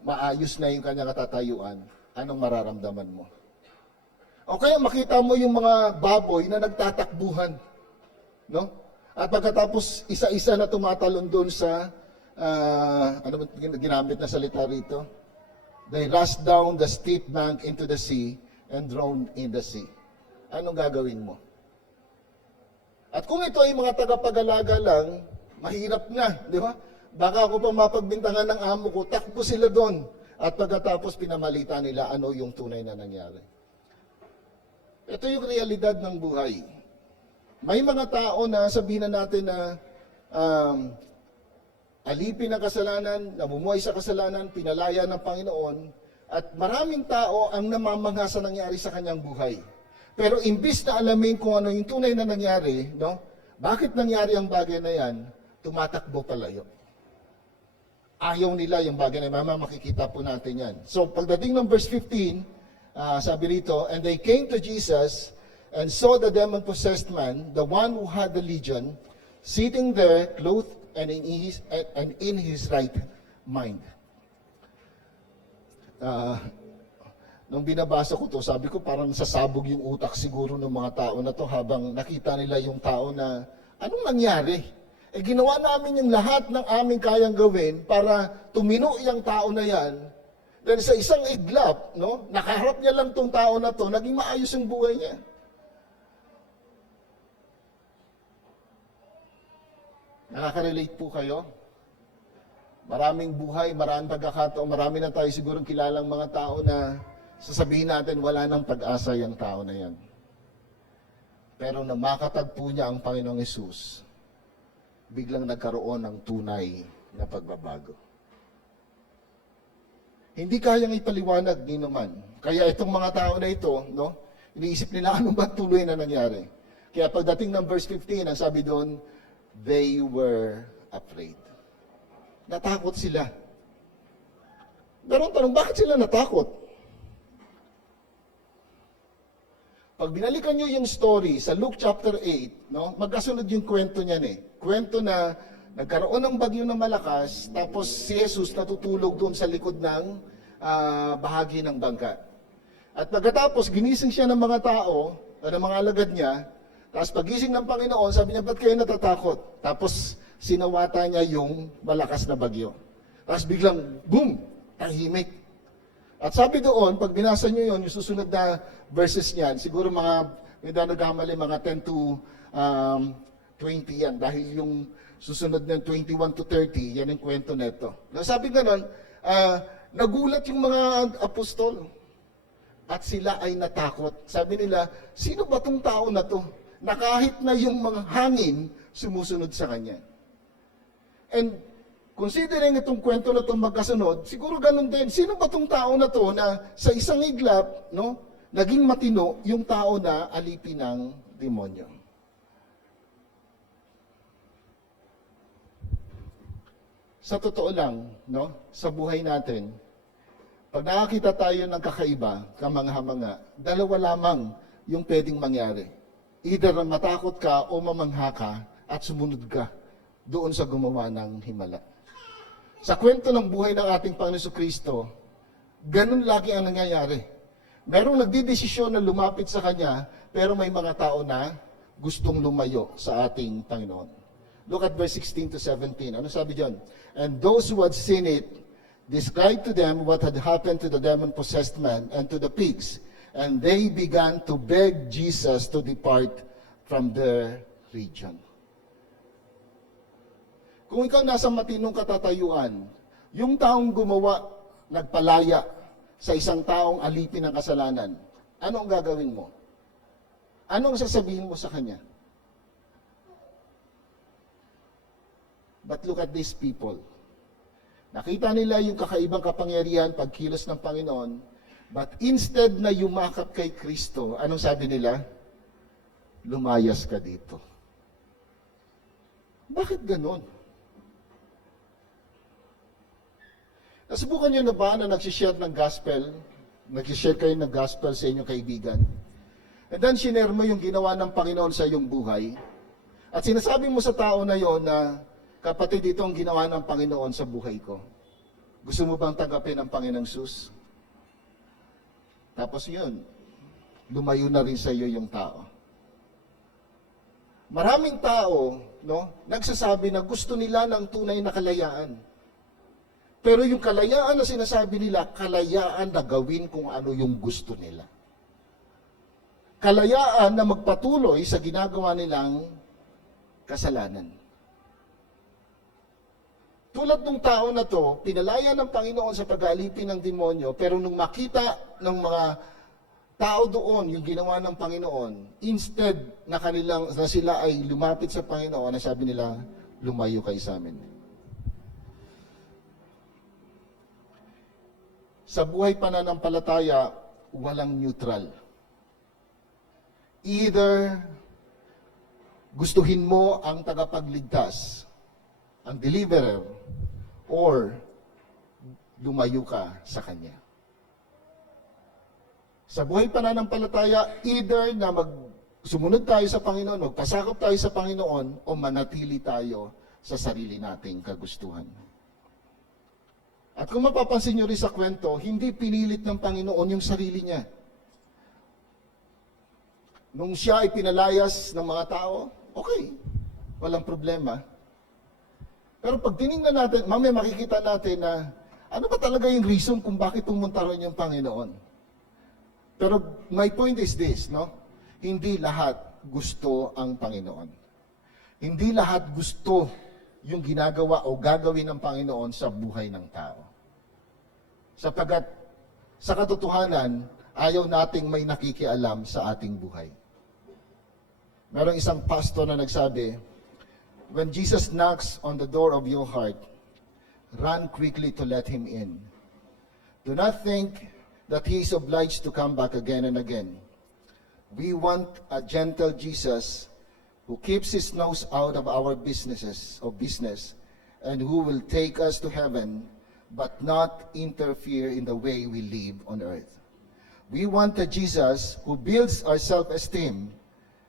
maayos na yung kanyang katatayuan, anong mararamdaman mo? O kaya makita mo yung mga baboy na nagtatakbuhan, no? At pagkatapos isa-isa na tumatalon doon sa ano ginamit na salita rito? They rushed down the steep bank into the sea and drowned in the sea. Anong gagawin mo? At kung ito ay mga tagapag-alaga lang, mahirap na, di ba? Baka ako pa mapagbintangan ng amo ko, takbo sila doon. At pagkatapos pinamalita nila ano yung tunay na nangyari. Ito yung realidad ng buhay. May mga tao na sabihin na natin na alipin ng kasalanan, namumuhay sa kasalanan, pinalaya ng Panginoon, at maraming tao ang namamangha sa nangyari sa kanyang buhay. Pero imbis na alamin kung ano yung tunay na nangyari, no? Bakit nangyari ang bagay na yan, tumatakbo palayo. Ayaw nila yung bagay na yan. Makikita po natin yan. So pagdating ng verse 15, sabi rito, and they came to Jesus and saw the demon-possessed man, the one who had the legion, sitting there, clothed and in his right mind. Nung binabasa ko to, sabi ko parang sasabog yung utak siguro ng mga tao na to habang nakita nila yung tao na, anong nangyari? Ginawa namin yung lahat ng aming kayang gawin para tumino yung tao na yan. Then sa isang iglap, no, nakaharap niya lang tong tao na to, naging maayos yung buhay niya. Nakaka-relate po kayo? Maraming buhay, maraming pagkakataon, marami na tayo sigurong kilalang mga tao na sasabihin natin wala nang pag-asa yung tao na yan. Pero na makatagpo niya ang Panginoong Hesus, biglang nagkaroon ng tunay na pagbabago. Hindi kayang ipaliwanag ni naman. Kaya itong mga tao na ito, no, iniisip nila anong ba tuloy na nangyari. Kaya pagdating ng verse 15, ang sabi doon, they were afraid. Natakot sila. Pero ang tanong, bakit sila natakot? Pag binalikan nyo yung story sa Luke chapter 8, no, magkasunod yung kwento niyan eh. Kwento na nagkaroon ng bagyo na malakas, tapos si Jesus natutulog doon sa likod ng bahagi ng bangka. At pagkatapos, ginising siya ng mga tao, ng mga alagad niya, tapos pagising ng Panginoon, sabi niya, ba't kayo natatakot? Tapos sinawata niya yung malakas na bagyo. Tapos biglang, boom, tahimik. At sabi doon, pag binasa nyo yun, yung susunod na verses niyan, siguro may nagkamali, mga 10 to 20 yan. Dahil yung susunod ng 21 to 30, yan yung kwento neto. Sabi nga nun, nagulat yung mga apostol. At sila ay natakot. Sabi nila, sino ba tong tao na to? Na kahit na yung mga hangin, sumusunod sa kanya. And considering itong kwento na itong magkasunod, siguro ganun din. Sino ba itong tao na to na sa isang iglap, no, naging matino yung tao na alipin ng demonyo? Sa totoo lang, no, sa buhay natin, pag nakakita tayo ng kakaiba, kamangha-mangha, dalawa lamang yung pwedeng mangyari. Either matakot ka o mamangha ka at sumunod ka doon sa gumawa ng himala. Sa kwento ng buhay ng ating Panginoon Kristo, ganun lagi ang nangyayari. Merong nagdidesisyon na lumapit sa Kanya, pero may mga tao na gustong lumayo sa ating Panginoon. Look at verse 16 to 17. Ano sabi diyan? And those who had seen it described to them what had happened to the demon-possessed man and to the pigs. And they began to beg Jesus to depart from their region. Kung ikaw nasa matinong katatayuan, yung taong gumawa, nagpalaya sa isang taong alipin ng kasalanan, ano ang gagawin mo? Anong sasabihin mo sa kanya? But look at these people. Nakita nila yung kakaibang kapangyarihan, pagkilos ng Panginoon, but instead na yumakap kay Kristo, anong sabi nila? Lumayas ka dito. Bakit ganon? Nasubukan nyo na ba na nagsishare ng gospel? Nagsishare kayo ng gospel sa inyong kaibigan? And then, sinare mo yung ginawa ng Panginoon sa iyong buhay. At sinasabi mo sa tao na yon na, kapatid, ito ang ginawa ng Panginoon sa buhay ko. Gusto mo bang tanggapin ang Panginoong Sus? Tapos yun, lumayo na rin sa iyo yung tao. Maraming tao, no, nagsasabi na gusto nila ng tunay na kalayaan. Pero yung kalayaan na sinasabi nila, kalayaan na gawin kung ano yung gusto nila. Kalayaan na magpatuloy sa ginagawa nilang kasalanan. Tulad ng tao na to, pinalaya ng Panginoon sa pag-aalipin ng demonyo, pero nung makita ng mga tao doon yung ginawa ng Panginoon, instead na sila ay lumapit sa Panginoon, na sabi nila, lumayo kayo sa amin. Sa buhay pananampalataya, walang neutral. Either gustuhin mo ang tagapagligtas, ang deliverer, or lumayo ka sa Kanya. Sa buhay pananampalataya, either na sumunod tayo sa Panginoon, magpasakop tayo sa Panginoon, o manatili tayo sa sarili nating kagustuhan. At kung mapapansin nyo rin sa kwento, hindi pinilit ng Panginoon yung sarili niya. Nung siya ay pinalayas ng mga tao, okay, walang problema. Pero pag tinignan natin, mamaya makikita natin na ano ba talaga yung reason kung bakit pumunta ron yung Panginoon. Pero my point is this, no? Hindi lahat gusto ang Panginoon. Hindi lahat gusto yung ginagawa o gagawin ng Panginoon sa buhay ng tao. Sapagkat sa katotohanan, ayaw nating may nakikialam sa ating buhay. Merong isang pastor na nagsabi, when Jesus knocks on the door of your heart, run quickly to let Him in. Do not think that He is obliged to come back again and again. We want a gentle Jesus who keeps His nose out of our business, and who will take us to heaven but not interfere in the way we live on earth. We want a Jesus who builds our self-esteem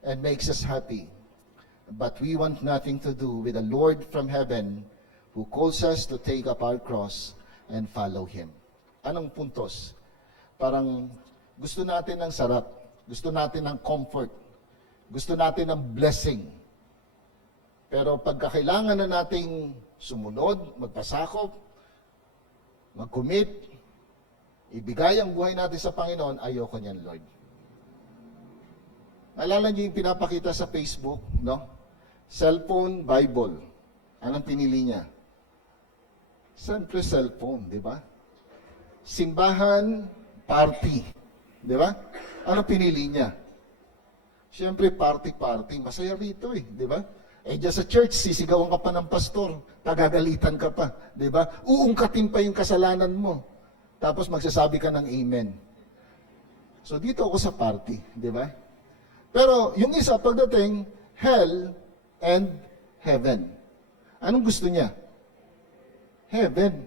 and makes us happy. But we want nothing to do with the Lord from heaven who calls us to take up our cross and follow Him. Anong puntos? Parang gusto natin ng sarap, gusto natin ng comfort, gusto natin ng blessing. Pero pagkakailangan na nating sumunod, magpasakop, mag-commit, ibigay ang buhay natin sa Panginoon, ayoko niyan, Lord. Alala niyo yung pinapakita sa Facebook, no? Cellphone, Bible. Anong pinili niya? Siyempre cellphone, di ba? Simbahan, party. Di ba? Anong pinili niya? Siyempre party. Masaya rito di ba? Diyan sa church, sisigawan ka pa ng pastor, pagagalitan ka pa, di ba? Uungkatin pa yung kasalanan mo. Tapos magsasabi ka ng amen. So dito ako sa party, di ba? Pero yung isa, pagdating, hell and heaven. Anong gusto niya? Heaven.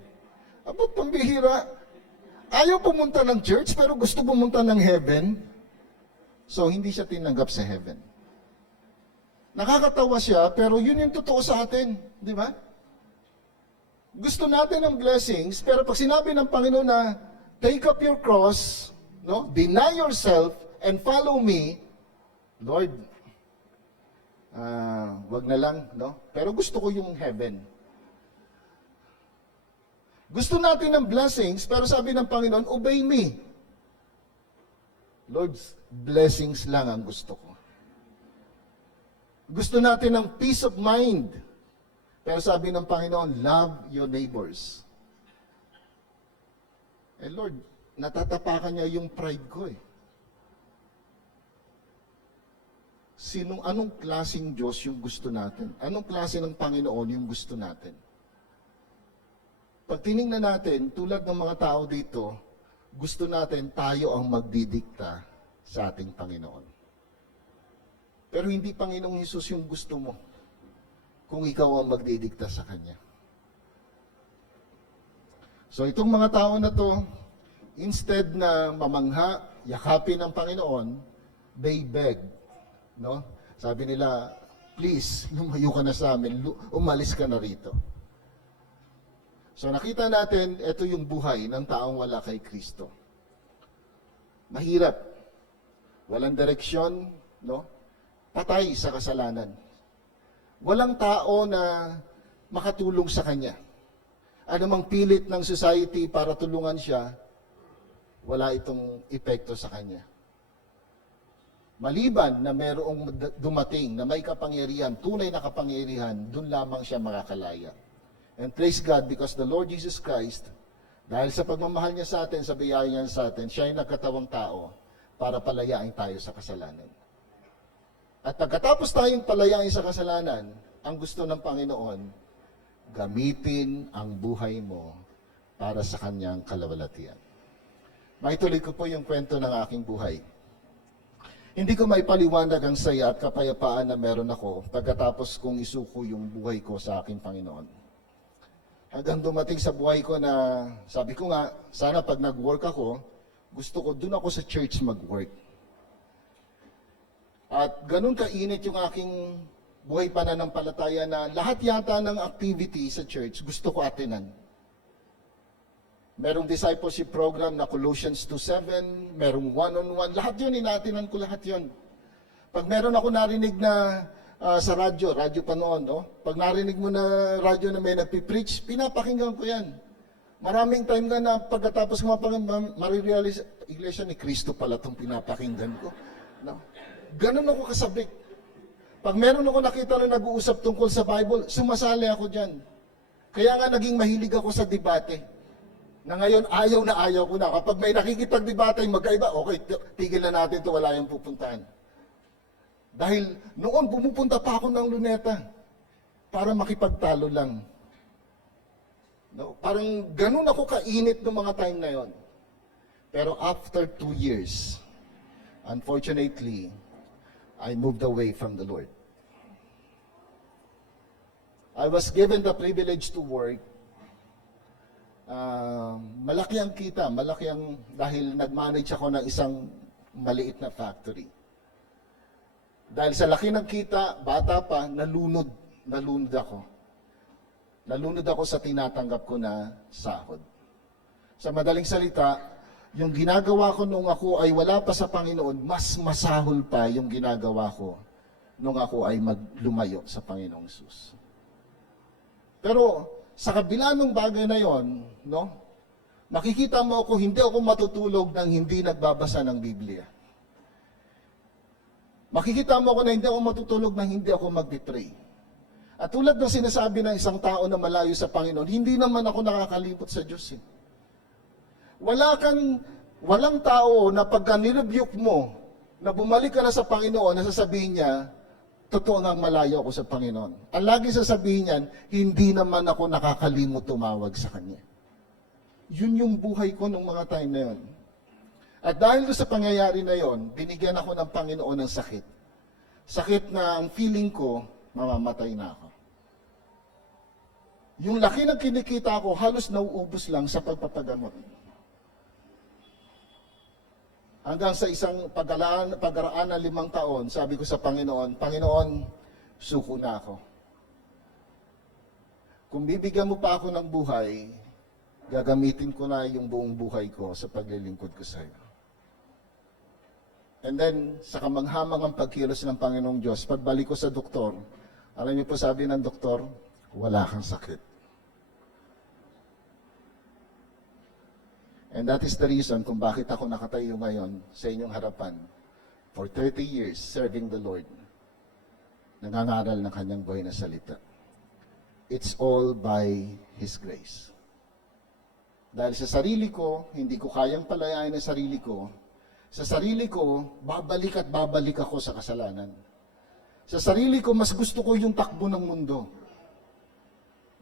Abot pambihira. Ayaw pumunta ng church, pero gusto pumunta ng heaven. So hindi siya tinanggap sa heaven. Nakakatawa siya, pero yun yung totoo sa atin, di ba? Gusto natin ng blessings, pero pag sinabi ng Panginoon na, take up your cross, no? Deny yourself, and follow me, Lord, wag na lang, no? Pero gusto ko yung heaven. Gusto natin ng blessings, pero sabi ng Panginoon, obey me. Lord, blessings lang ang gusto ko. Gusto natin ng peace of mind. Pero sabi ng Panginoon, love your neighbors. Lord, natatapakan niya yung pride ko Anong klaseng Diyos yung gusto natin? Anong klase ng Panginoon yung gusto natin? Pag tinignan natin, tulad ng mga tao dito, gusto natin tayo ang magdidikta sa ating Panginoon. Pero hindi Panginoong Hesus yung gusto mo kung ikaw ang magdidikta sa Kanya. So itong mga tao na to, instead na mamangha, yakapin ng Panginoon, they beg. No? Sabi nila, please, lumayo ka na sa amin, umalis ka na rito. So nakita natin, ito yung buhay ng taong wala kay Kristo. Mahirap. Walang direksyon, no? Patay sa kasalanan. Walang tao na makatulong sa kanya. Anumang pilit ng society para tulungan siya, wala itong epekto sa kanya. Maliban na mayroong dumating na may kapangyarihan, tunay na kapangyarihan, dun lamang siya makakalaya. And praise God because the Lord Jesus Christ, dahil sa pagmamahal niya sa atin, sa biyaya niya sa atin, siya ay nagkatawang tao para palayain tayo sa kasalanan. At pagkatapos tayong palayain sa kasalanan, ang gusto ng Panginoon, gamitin ang buhay mo para sa kanyang kalawalatian. Maituloy ko po yung kwento ng aking buhay. Hindi ko maipaliwanag ang saya at kapayapaan na meron ako pagkatapos kong isuko yung buhay ko sa aking Panginoon. Hanggang dumating sa buhay ko na, sabi ko nga, sana pag nag-work ako, gusto ko, dun ako sa church mag-work. At ganun kainit yung aking buhay pananampalataya na lahat yata ng activity sa church gusto ko atinan. Merong discipleship program na Colossians 2:7, merong one-on-one, lahat yun, inatinan ko lahat yun. Pag meron ako narinig na sa radyo pa noon, no? Pag narinig mo na radyo na may nagpipreach, pinapakinggan ko yan. Maraming time nga na pagkatapos ko marirealize, Iglesia ni Cristo pala itong pinapakinggan ko. No? Ganun ako kasabik. Pag meron ako nakita na nag-uusap tungkol sa Bible, sumasali ako dyan. Kaya nga naging mahilig ako sa debate. Na ngayon, ayaw ko na. Kapag may nakikipag-debate, magkaiba, okay, tigil na natin ito, wala yung pupuntahan. Dahil noon, pumupunta pa ako ng Luneta para makipagtalo lang. No? Parang ganun ako kainit ng mga time na yon. Pero after 2 years, unfortunately, I moved away from the Lord. I was given the privilege to work. Malaki ang kita, dahil nag-manage ako ng isang maliit na factory. Dahil sa laki ng kita, bata pa, nalunod ako. Nalunod ako sa tinatanggap ko na sahod. Sa madaling salita, yung ginagawa ko nung ako ay wala pa sa Panginoon, mas masahol pa yung ginagawa ko nung ako ay maglumayo sa Panginoong Hesus. Pero sa kabila ng bagay na yon, no, makikita mo ako, hindi ako matutulog nang hindi nagbabasa ng Biblia. Makikita mo ako na hindi ako matutulog nang hindi ako mag-pray. At tulad ng sinasabi ng isang tao na malayo sa Panginoon, hindi naman ako nakakalimot sa Diyos. Walang tao na pagka nirebuke mo, na bumalik ka na sa Panginoon, na sasabihin niya, totoo nga malayo ako sa Panginoon. Ang lagi sasabihin niyan, hindi naman ako nakakalimot tumawag sa Kanya. Yun yung buhay ko nung mga time na yun. At dahil sa pangyayari na yon, binigyan ako ng Panginoon ng sakit. Sakit na ang feeling ko, mamamatay na ako. Yung laki ng kinikita ko, halos nauubos lang sa pagpapagamot. Hanggang sa isang pagdaraan ng 5 taon, sabi ko sa Panginoon, Panginoon, suko na ako. Kung bibigyan mo pa ako ng buhay, gagamitin ko na yung buong buhay ko sa paglilingkod ko sa iyo. And then, sa kamanghamangang pagkilos ng Panginoong Diyos, pagbalik ko sa doktor, alam niyo po sabi ng doktor, wala kang sakit. And that is the reason kung bakit ako nakatayo ngayon sa inyong harapan for 30 years serving the Lord. Nangangaral ng kanyang buhay na salita. It's all by His grace. Dahil sa sarili ko, hindi ko kayang palayain ang sarili ko. Sa sarili ko, babalik at babalik ako sa kasalanan. Sa sarili ko, mas gusto ko yung takbo ng mundo.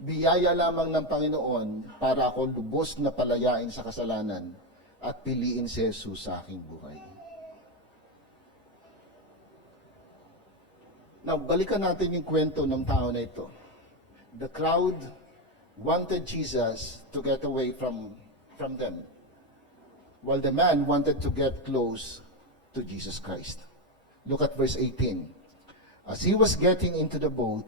Biyaya lamang ng Panginoon para ako lubos na palayain sa kasalanan at piliin si Jesus sa aking buhay. Now, balikan natin yung kwento ng tao na ito. The crowd wanted Jesus to get away from them, while the man wanted to get close to Jesus Christ. Look at verse 18. As he was getting into the boat,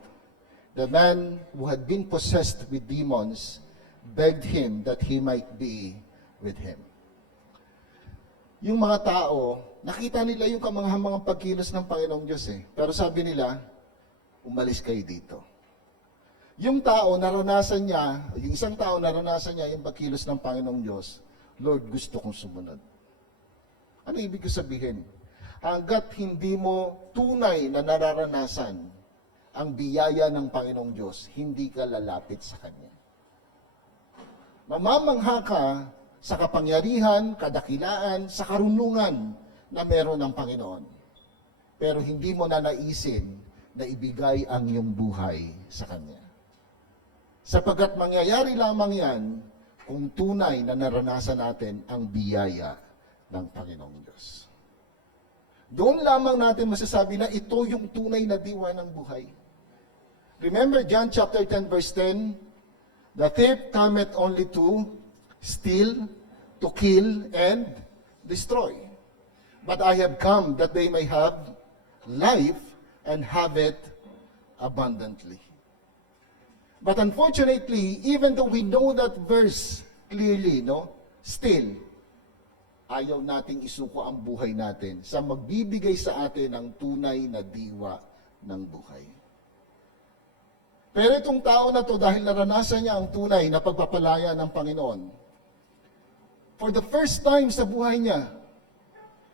the man who had been possessed with demons begged him that he might be with him. Yung mga tao, nakita nila yung kamanghamangang pagkilos ng Panginoong Diyos Pero sabi nila, umalis kayo dito. Yung isang tao naranasan niya yung pagkilos ng Panginoong Diyos, Lord, gusto kong sumunod. Ano ibig ko sabihin? Hanggat hindi mo tunay na nararanasan ang biyaya ng Panginoong Diyos, hindi ka lalapit sa Kanya. Mamamangha ka sa kapangyarihan, kadakilaan, sa karunungan na meron ng Panginoon. Pero hindi mo na naisin na ibigay ang iyong buhay sa Kanya. Sapagkat mangyayari lamang yan kung tunay na naranasan natin ang biyaya ng Panginoong Diyos. Doon lamang natin masasabi na ito yung tunay na diwa ng buhay. Remember John chapter 10 verse 10, "The thief cometh only to steal, to kill, and destroy. But I have come that they may have life and have it abundantly." But unfortunately, even though we know that verse clearly, still, ayaw nating isuko ang buhay natin sa magbibigay sa atin ng tunay na diwa ng buhay. Pero itong tao na to, dahil naranasan niya ang tunay na pagpapalaya ng Panginoon, for the first time sa buhay niya,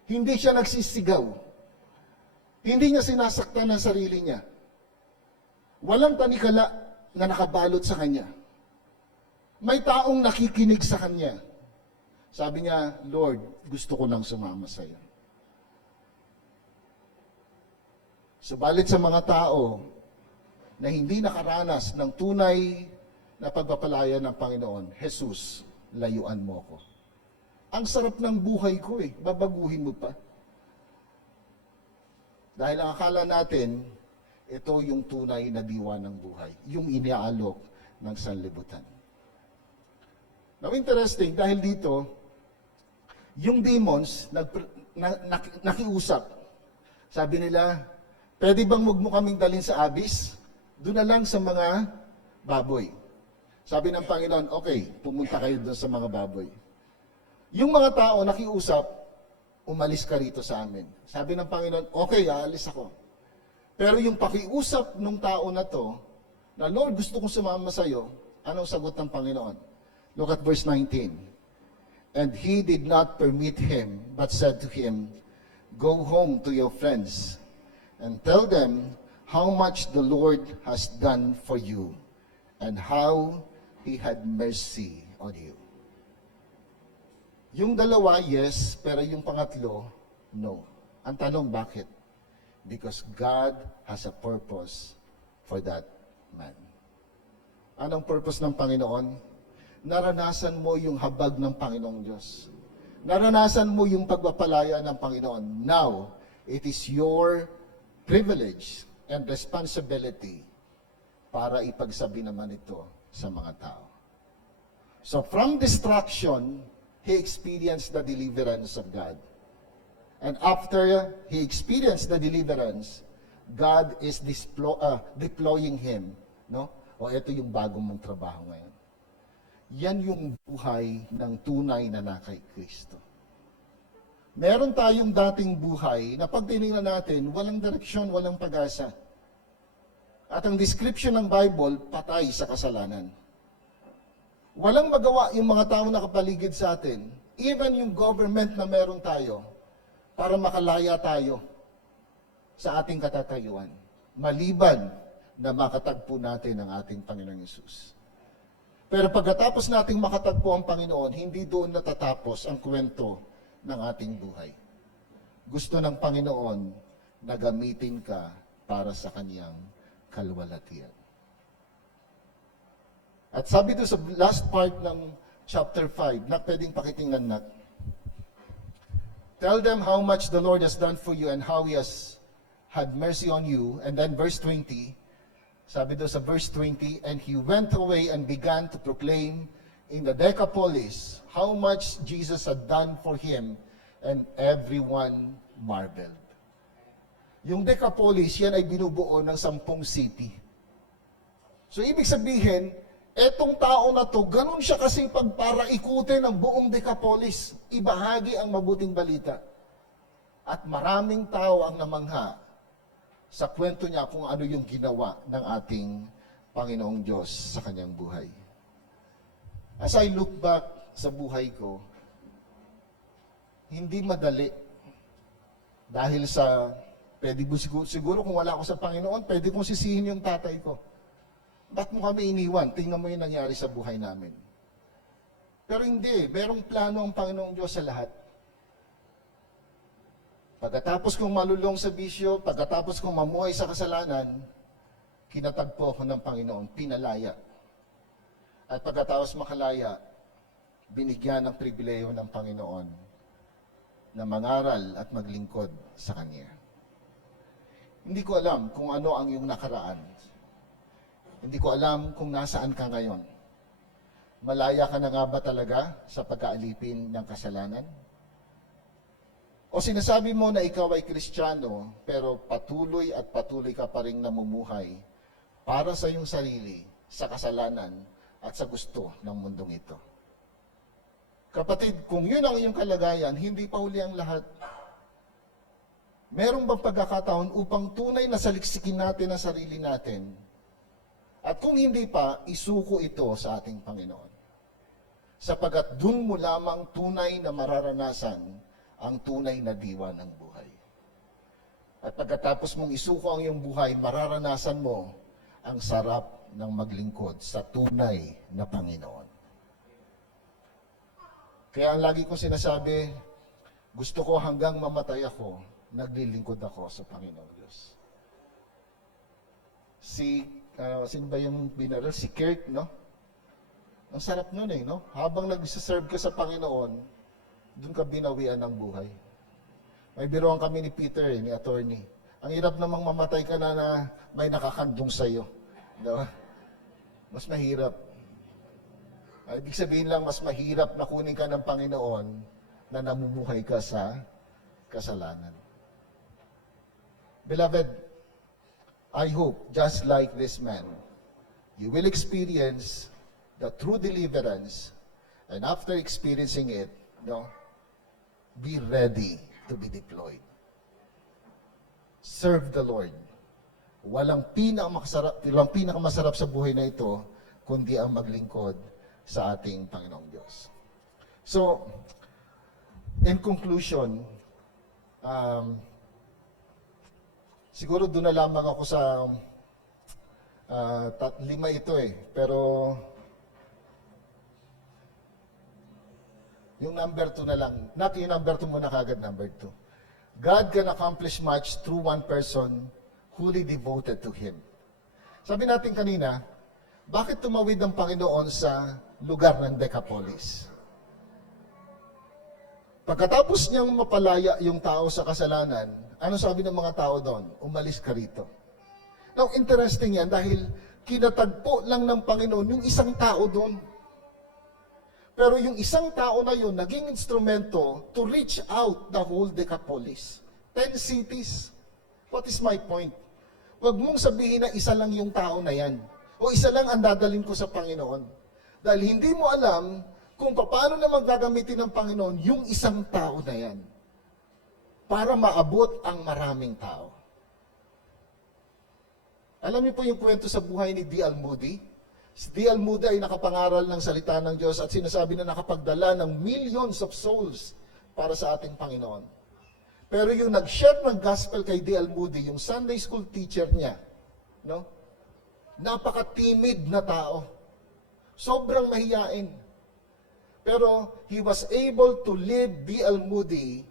hindi siya nagsisigaw. Hindi niya sinasaktan ang sarili niya. Walang tanikala na nakabalot sa kanya. May taong nakikinig sa kanya. Sabi niya, "Lord, gusto ko nang sumama sa iyo." Subalit sa mga tao na hindi nakaranas ng tunay na pagpapalaya ng Panginoon, "Jesus, layuan mo ko. Ang sarap ng buhay ko babaguhin mo pa." Dahil ang akala natin, ito yung tunay na diwa ng buhay, yung iniaalok ng sanlibutan. Now interesting, dahil dito, yung demons nakiusap. Sabi nila, "Pwede bang wag mo kaming dalhin sa abyss? Doon na lang sa mga baboy." Sabi ng Panginoon, "Okay, pumunta kayo doon sa mga baboy." Yung mga tao nakiusap, "Umalis ka rito sa amin." Sabi ng Panginoon, "Okay, aalis ako." Pero yung pakiusap ng tao na to, na, "Lord, gusto kong sumama sa iyo," anong sagot ng Panginoon? Look at verse 19. "And he did not permit him, but said to him, Go home to your friends, and tell them how much the Lord has done for you, and how He had mercy on you." Yung dalawa, yes, pero yung pangatlo, no. Ang tanong, bakit? Because God has a purpose for that man. Anong purpose ng Panginoon? Naranasan mo yung habag ng Panginoong Diyos. Naranasan mo yung pagpapalaya ng Panginoon. Now, it is your privilege and responsibility para ipagsabi naman ito sa mga tao. So from destruction, he experienced the deliverance of God. And after he experienced the deliverance, God is deploying him. Ito yung bagong mong trabaho ngayon. Yan yung buhay ng tunay na kay Kristo. Meron tayong dating buhay na pag tinignan natin, walang direksyon, walang pag-asa. At ang description ng Bible, patay sa kasalanan. Walang magawa yung mga tao na kapaligid sa atin, even yung government na meron tayo, para makalaya tayo sa ating katatayuan, maliban na makatagpo natin ang ating Panginoong Hesus. Pero pagkatapos nating makatagpo ang Panginoon, hindi doon natatapos ang kwento ng ating buhay. Gusto ng Panginoon na gamitin ka para sa Kanyang kalwalatian. At sabi doon sa last part ng chapter 5, na pwedeng pakitingnan natin. Tell them how much the Lord has done for you and how He has had mercy on you. And then verse 20, sabi doon sa verse 20, "And he went away and began to proclaim in the Decapolis how much Jesus had done for him, and everyone marveled." Yung Decapolis, yan ay binubuo ng 10 city. So ibig sabihin, etong tao na to, ganun siya kasipag para ikutin ang buong Decapolis, ibahagi ang mabuting balita. At maraming tao ang namangha sa kwento niya kung ano yung ginawa ng ating Panginoong Diyos sa kanyang buhay. As I look back sa buhay ko, hindi madali. Dahil sa, siguro kung wala ako sa Panginoon, pwede kong sisihin yung tatay ko. Ba't mo kami iniwan? Tingnan mo yung nangyari sa buhay namin. Pero hindi, merong plano ang Panginoong Diyos sa lahat. Pagkatapos kong malulong sa bisyo, pagkatapos kong mamuhay sa kasalanan, kinatagpo ako ng Panginoon, pinalaya. At pagkatapos makalaya, binigyan ng pribileyo ng Panginoon na mangaral at maglingkod sa Kanya. Hindi ko alam kung ano ang iyong nakaraan. Hindi ko alam kung nasaan ka ngayon. Malaya ka na nga ba talaga sa pagkaalipin ng kasalanan? O sinasabi mo na ikaw ay Kristiyano, pero patuloy at patuloy ka pa rin namumuhay para sa iyong sarili, sa kasalanan, at sa gusto ng mundong ito. Kapatid, kung yun ang iyong kalagayan, hindi pa huli ang lahat. Meron bang pagkakataon upang tunay na saliksikin natin ang sarili natin? At kung hindi pa, isuko ito sa ating Panginoon. Sapagat dun mo lamang tunay na mararanasan ang tunay na diwa ng buhay. At pagkatapos mong isuko ang iyong buhay, mararanasan mo ang sarap ng maglingkod sa tunay na Panginoon. Kaya ang lagi kong sinasabi, gusto ko hanggang mamatay ako, naglilingkod ako sa Panginoon Diyos. Sino ba yung binaril? Si Kirk, no? Ang sarap nun no? Habang nag-serve ka sa Panginoon, doon ka binawian ng buhay. May biroan kami ni Peter, ni attorney. Ang hirap namang mamatay ka na may nakakandong sa'yo. Diba? Mas mahirap. Ibig sabihin lang, mas mahirap na kunin ka ng Panginoon na namumuhay ka sa kasalanan. Beloved, I hope, just like this man, you will experience the true deliverance, and after experiencing it, be ready to be deployed. Serve the Lord. Walang pinakamasarap sa buhay na ito, kundi ang maglingkod sa ating Panginoong Diyos. So, in conclusion, siguro doon na lamang ako sa 5 ito pero yung number 2 na lang. Not yung number 2 muna kagad, number 2. God can accomplish much through one person wholly devoted to Him. Sabi natin kanina, bakit tumawid ang Panginoon sa lugar ng Decapolis? Pagkatapos niyang mapalaya yung tao sa kasalanan, ano sabi ng mga tao doon? Umalis ka rito. Now, interesting yan dahil kinatagpo lang ng Panginoon yung isang tao doon. Pero yung isang tao na yun, naging instrumento to reach out the whole Decapolis. 10 cities. What is my point? Huwag mong sabihin na isa lang yung tao na yan. O isa lang ang dadalhin ko sa Panginoon. Dahil hindi mo alam kung paano naman gagamitin ng Panginoon yung isang tao na yan para maabot ang maraming tao. Alam niyo po yung kwento sa buhay ni D.L. Moody? Si D.L. Moody ay nakapangaral ng salita ng Diyos at sinasabi na nakapagdala ng millions of souls para sa ating Panginoon. Pero yung nag-share ng gospel kay D.L. Moody, yung Sunday school teacher niya, napaka-timid na tao. Sobrang mahiyain. Pero he was able to lead D.L. Moody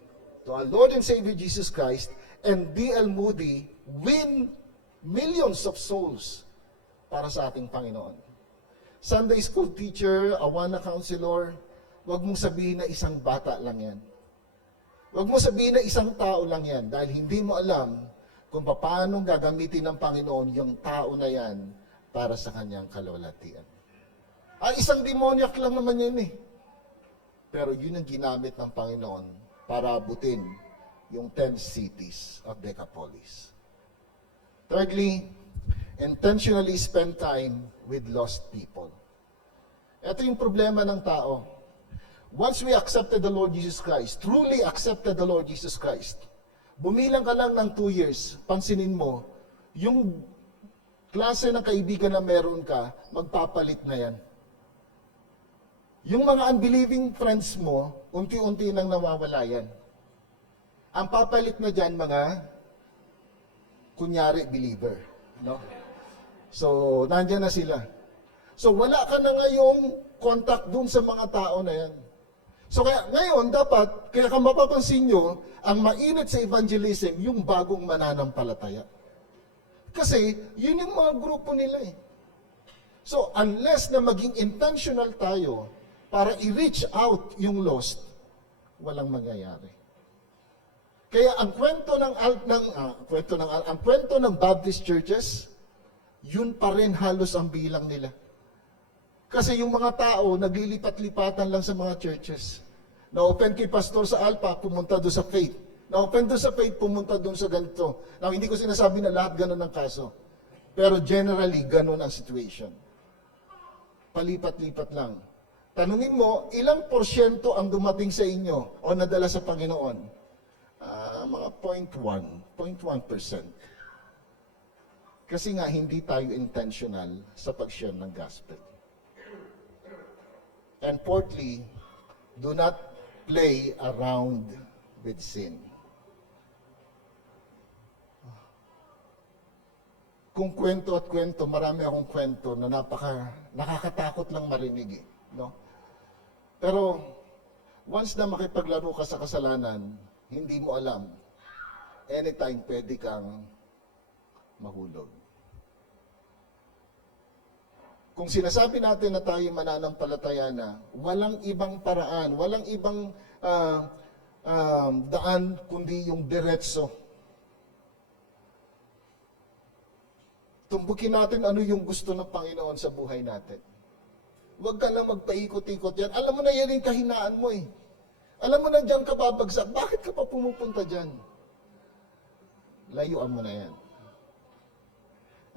to our Lord and Savior Jesus Christ, and D.L. Moody win millions of souls para sa ating Panginoon. Sunday school teacher, Awana counselor, huwag mong sabihin na isang bata lang yan. Huwag mo sabihin na isang tao lang yan dahil hindi mo alam kung paano gagamitin ng Panginoon yung tao na yan para sa kanyang kalwalhatian. Ay, isang demoniac lang naman yun Pero yun ang ginamit ng Panginoon para abutin yung 10 cities of Decapolis. Thirdly, intentionally spend time with lost people. Ito yung problema ng tao. Once we accepted the Lord Jesus Christ, truly accepted the Lord Jesus Christ, bumilang ka lang ng 2 years, pansinin mo, yung klase ng kaibigan na meron ka, magpapalit na yan. Yung mga unbelieving friends mo, unti-unti nang nawawala yan. Ang papalit na dyan, mga kunyari believer. So, nandyan na sila. So, wala ka na ngayong contact dun sa mga tao na yan. So kaya ngayon, kaya kung mapapansin nyo, ang mainit sa evangelism, yung bagong mananampalataya. Kasi, yun yung mga grupo nila eh. So, unless na maging intentional tayo para i-reach out yung lost, walang mangyayari. Kaya ang kwento ng Baptist churches, yun pa rin halos ang bilang nila. Kasi yung mga tao, naglilipat-lipatan lang sa mga churches. Na-open kay pastor sa Alpha, pumunta doon sa Faith. Na-open doon sa Faith, pumunta doon sa ganito. Now, hindi ko sinasabi na lahat ganun ang kaso. Pero generally, ganun ang situation. Palipat-lipat lang. Tanungin mo, ilang porsyento ang dumating sa inyo o nadala sa Panginoon? Mga 0.1%. Kasi nga, hindi tayo intentional sa pag-share ng gospel. And fourthly, do not play around with sin. Kung kwento at kwento, marami akong kwento na nakakatakot lang marinig eh, no? Pero once na makipaglaro ka sa kasalanan, hindi mo alam, anytime pwede kang mahulog. Kung sinasabi natin na tayo mananampalataya na, walang ibang paraan, walang ibang daan, kundi yung diretso. Tumbukin natin ano yung gusto ng Panginoon sa buhay natin. Huwag ka lang magpaikot-ikot yan. Alam mo na yan yung kahinaan mo eh. Alam mo na dyan ka babagsak. Bakit ka pa pumupunta dyan? Layuan mo na yan.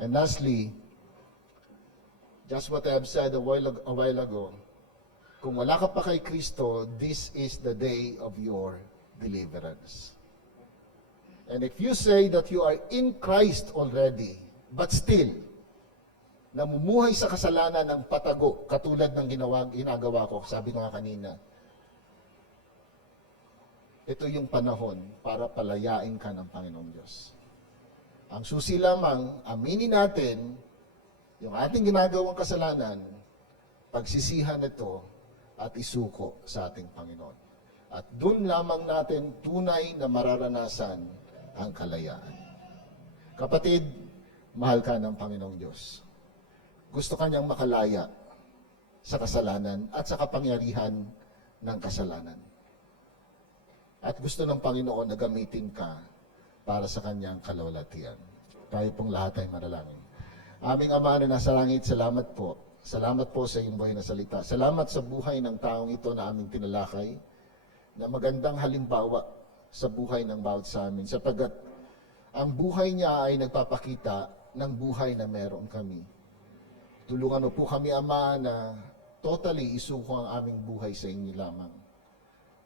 And lastly, just what I have said a while ago, kung wala ka pa kay Kristo, this is the day of your deliverance. And if you say that you are in Christ already, but still, namumuhay sa kasalanan ng patago, katulad ng ginagawa ko, sabi ko nga kanina, ito yung panahon para palayain ka ng Panginoong Diyos. Ang susi lamang, aminin natin, yung ating ginagawang kasalanan, pagsisihan ito at isuko sa ating Panginoon. At doon lamang natin tunay na mararanasan ang kalayaan. Kapatid, mahal ka ng Panginoong Diyos. Gusto kanyang makalaya sa kasalanan at sa kapangyarihan ng kasalanan. At gusto ng Panginoon na gamitin ka para sa kanyang kalawalatian. Tayo pong lahat ay manalangin. Aming Ama na nasa langit, salamat po. Salamat po sa iyong buhay na salita. Salamat sa buhay ng taong ito na aming tinalakay, na magandang halimbawa sa buhay ng bawat sa amin, sapagkat ang buhay niya ay nagpapakita ng buhay na meron kami. Tulungan mo po kami, Ama, na totally isuko ang aming buhay sa inyo lamang.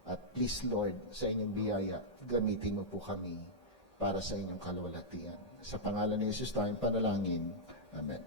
At please, Lord, sa inyong biyaya, gamitin mo po kami para sa inyong kalwalatian. Sa pangalan ni Jesus tayong panalangin. Amen.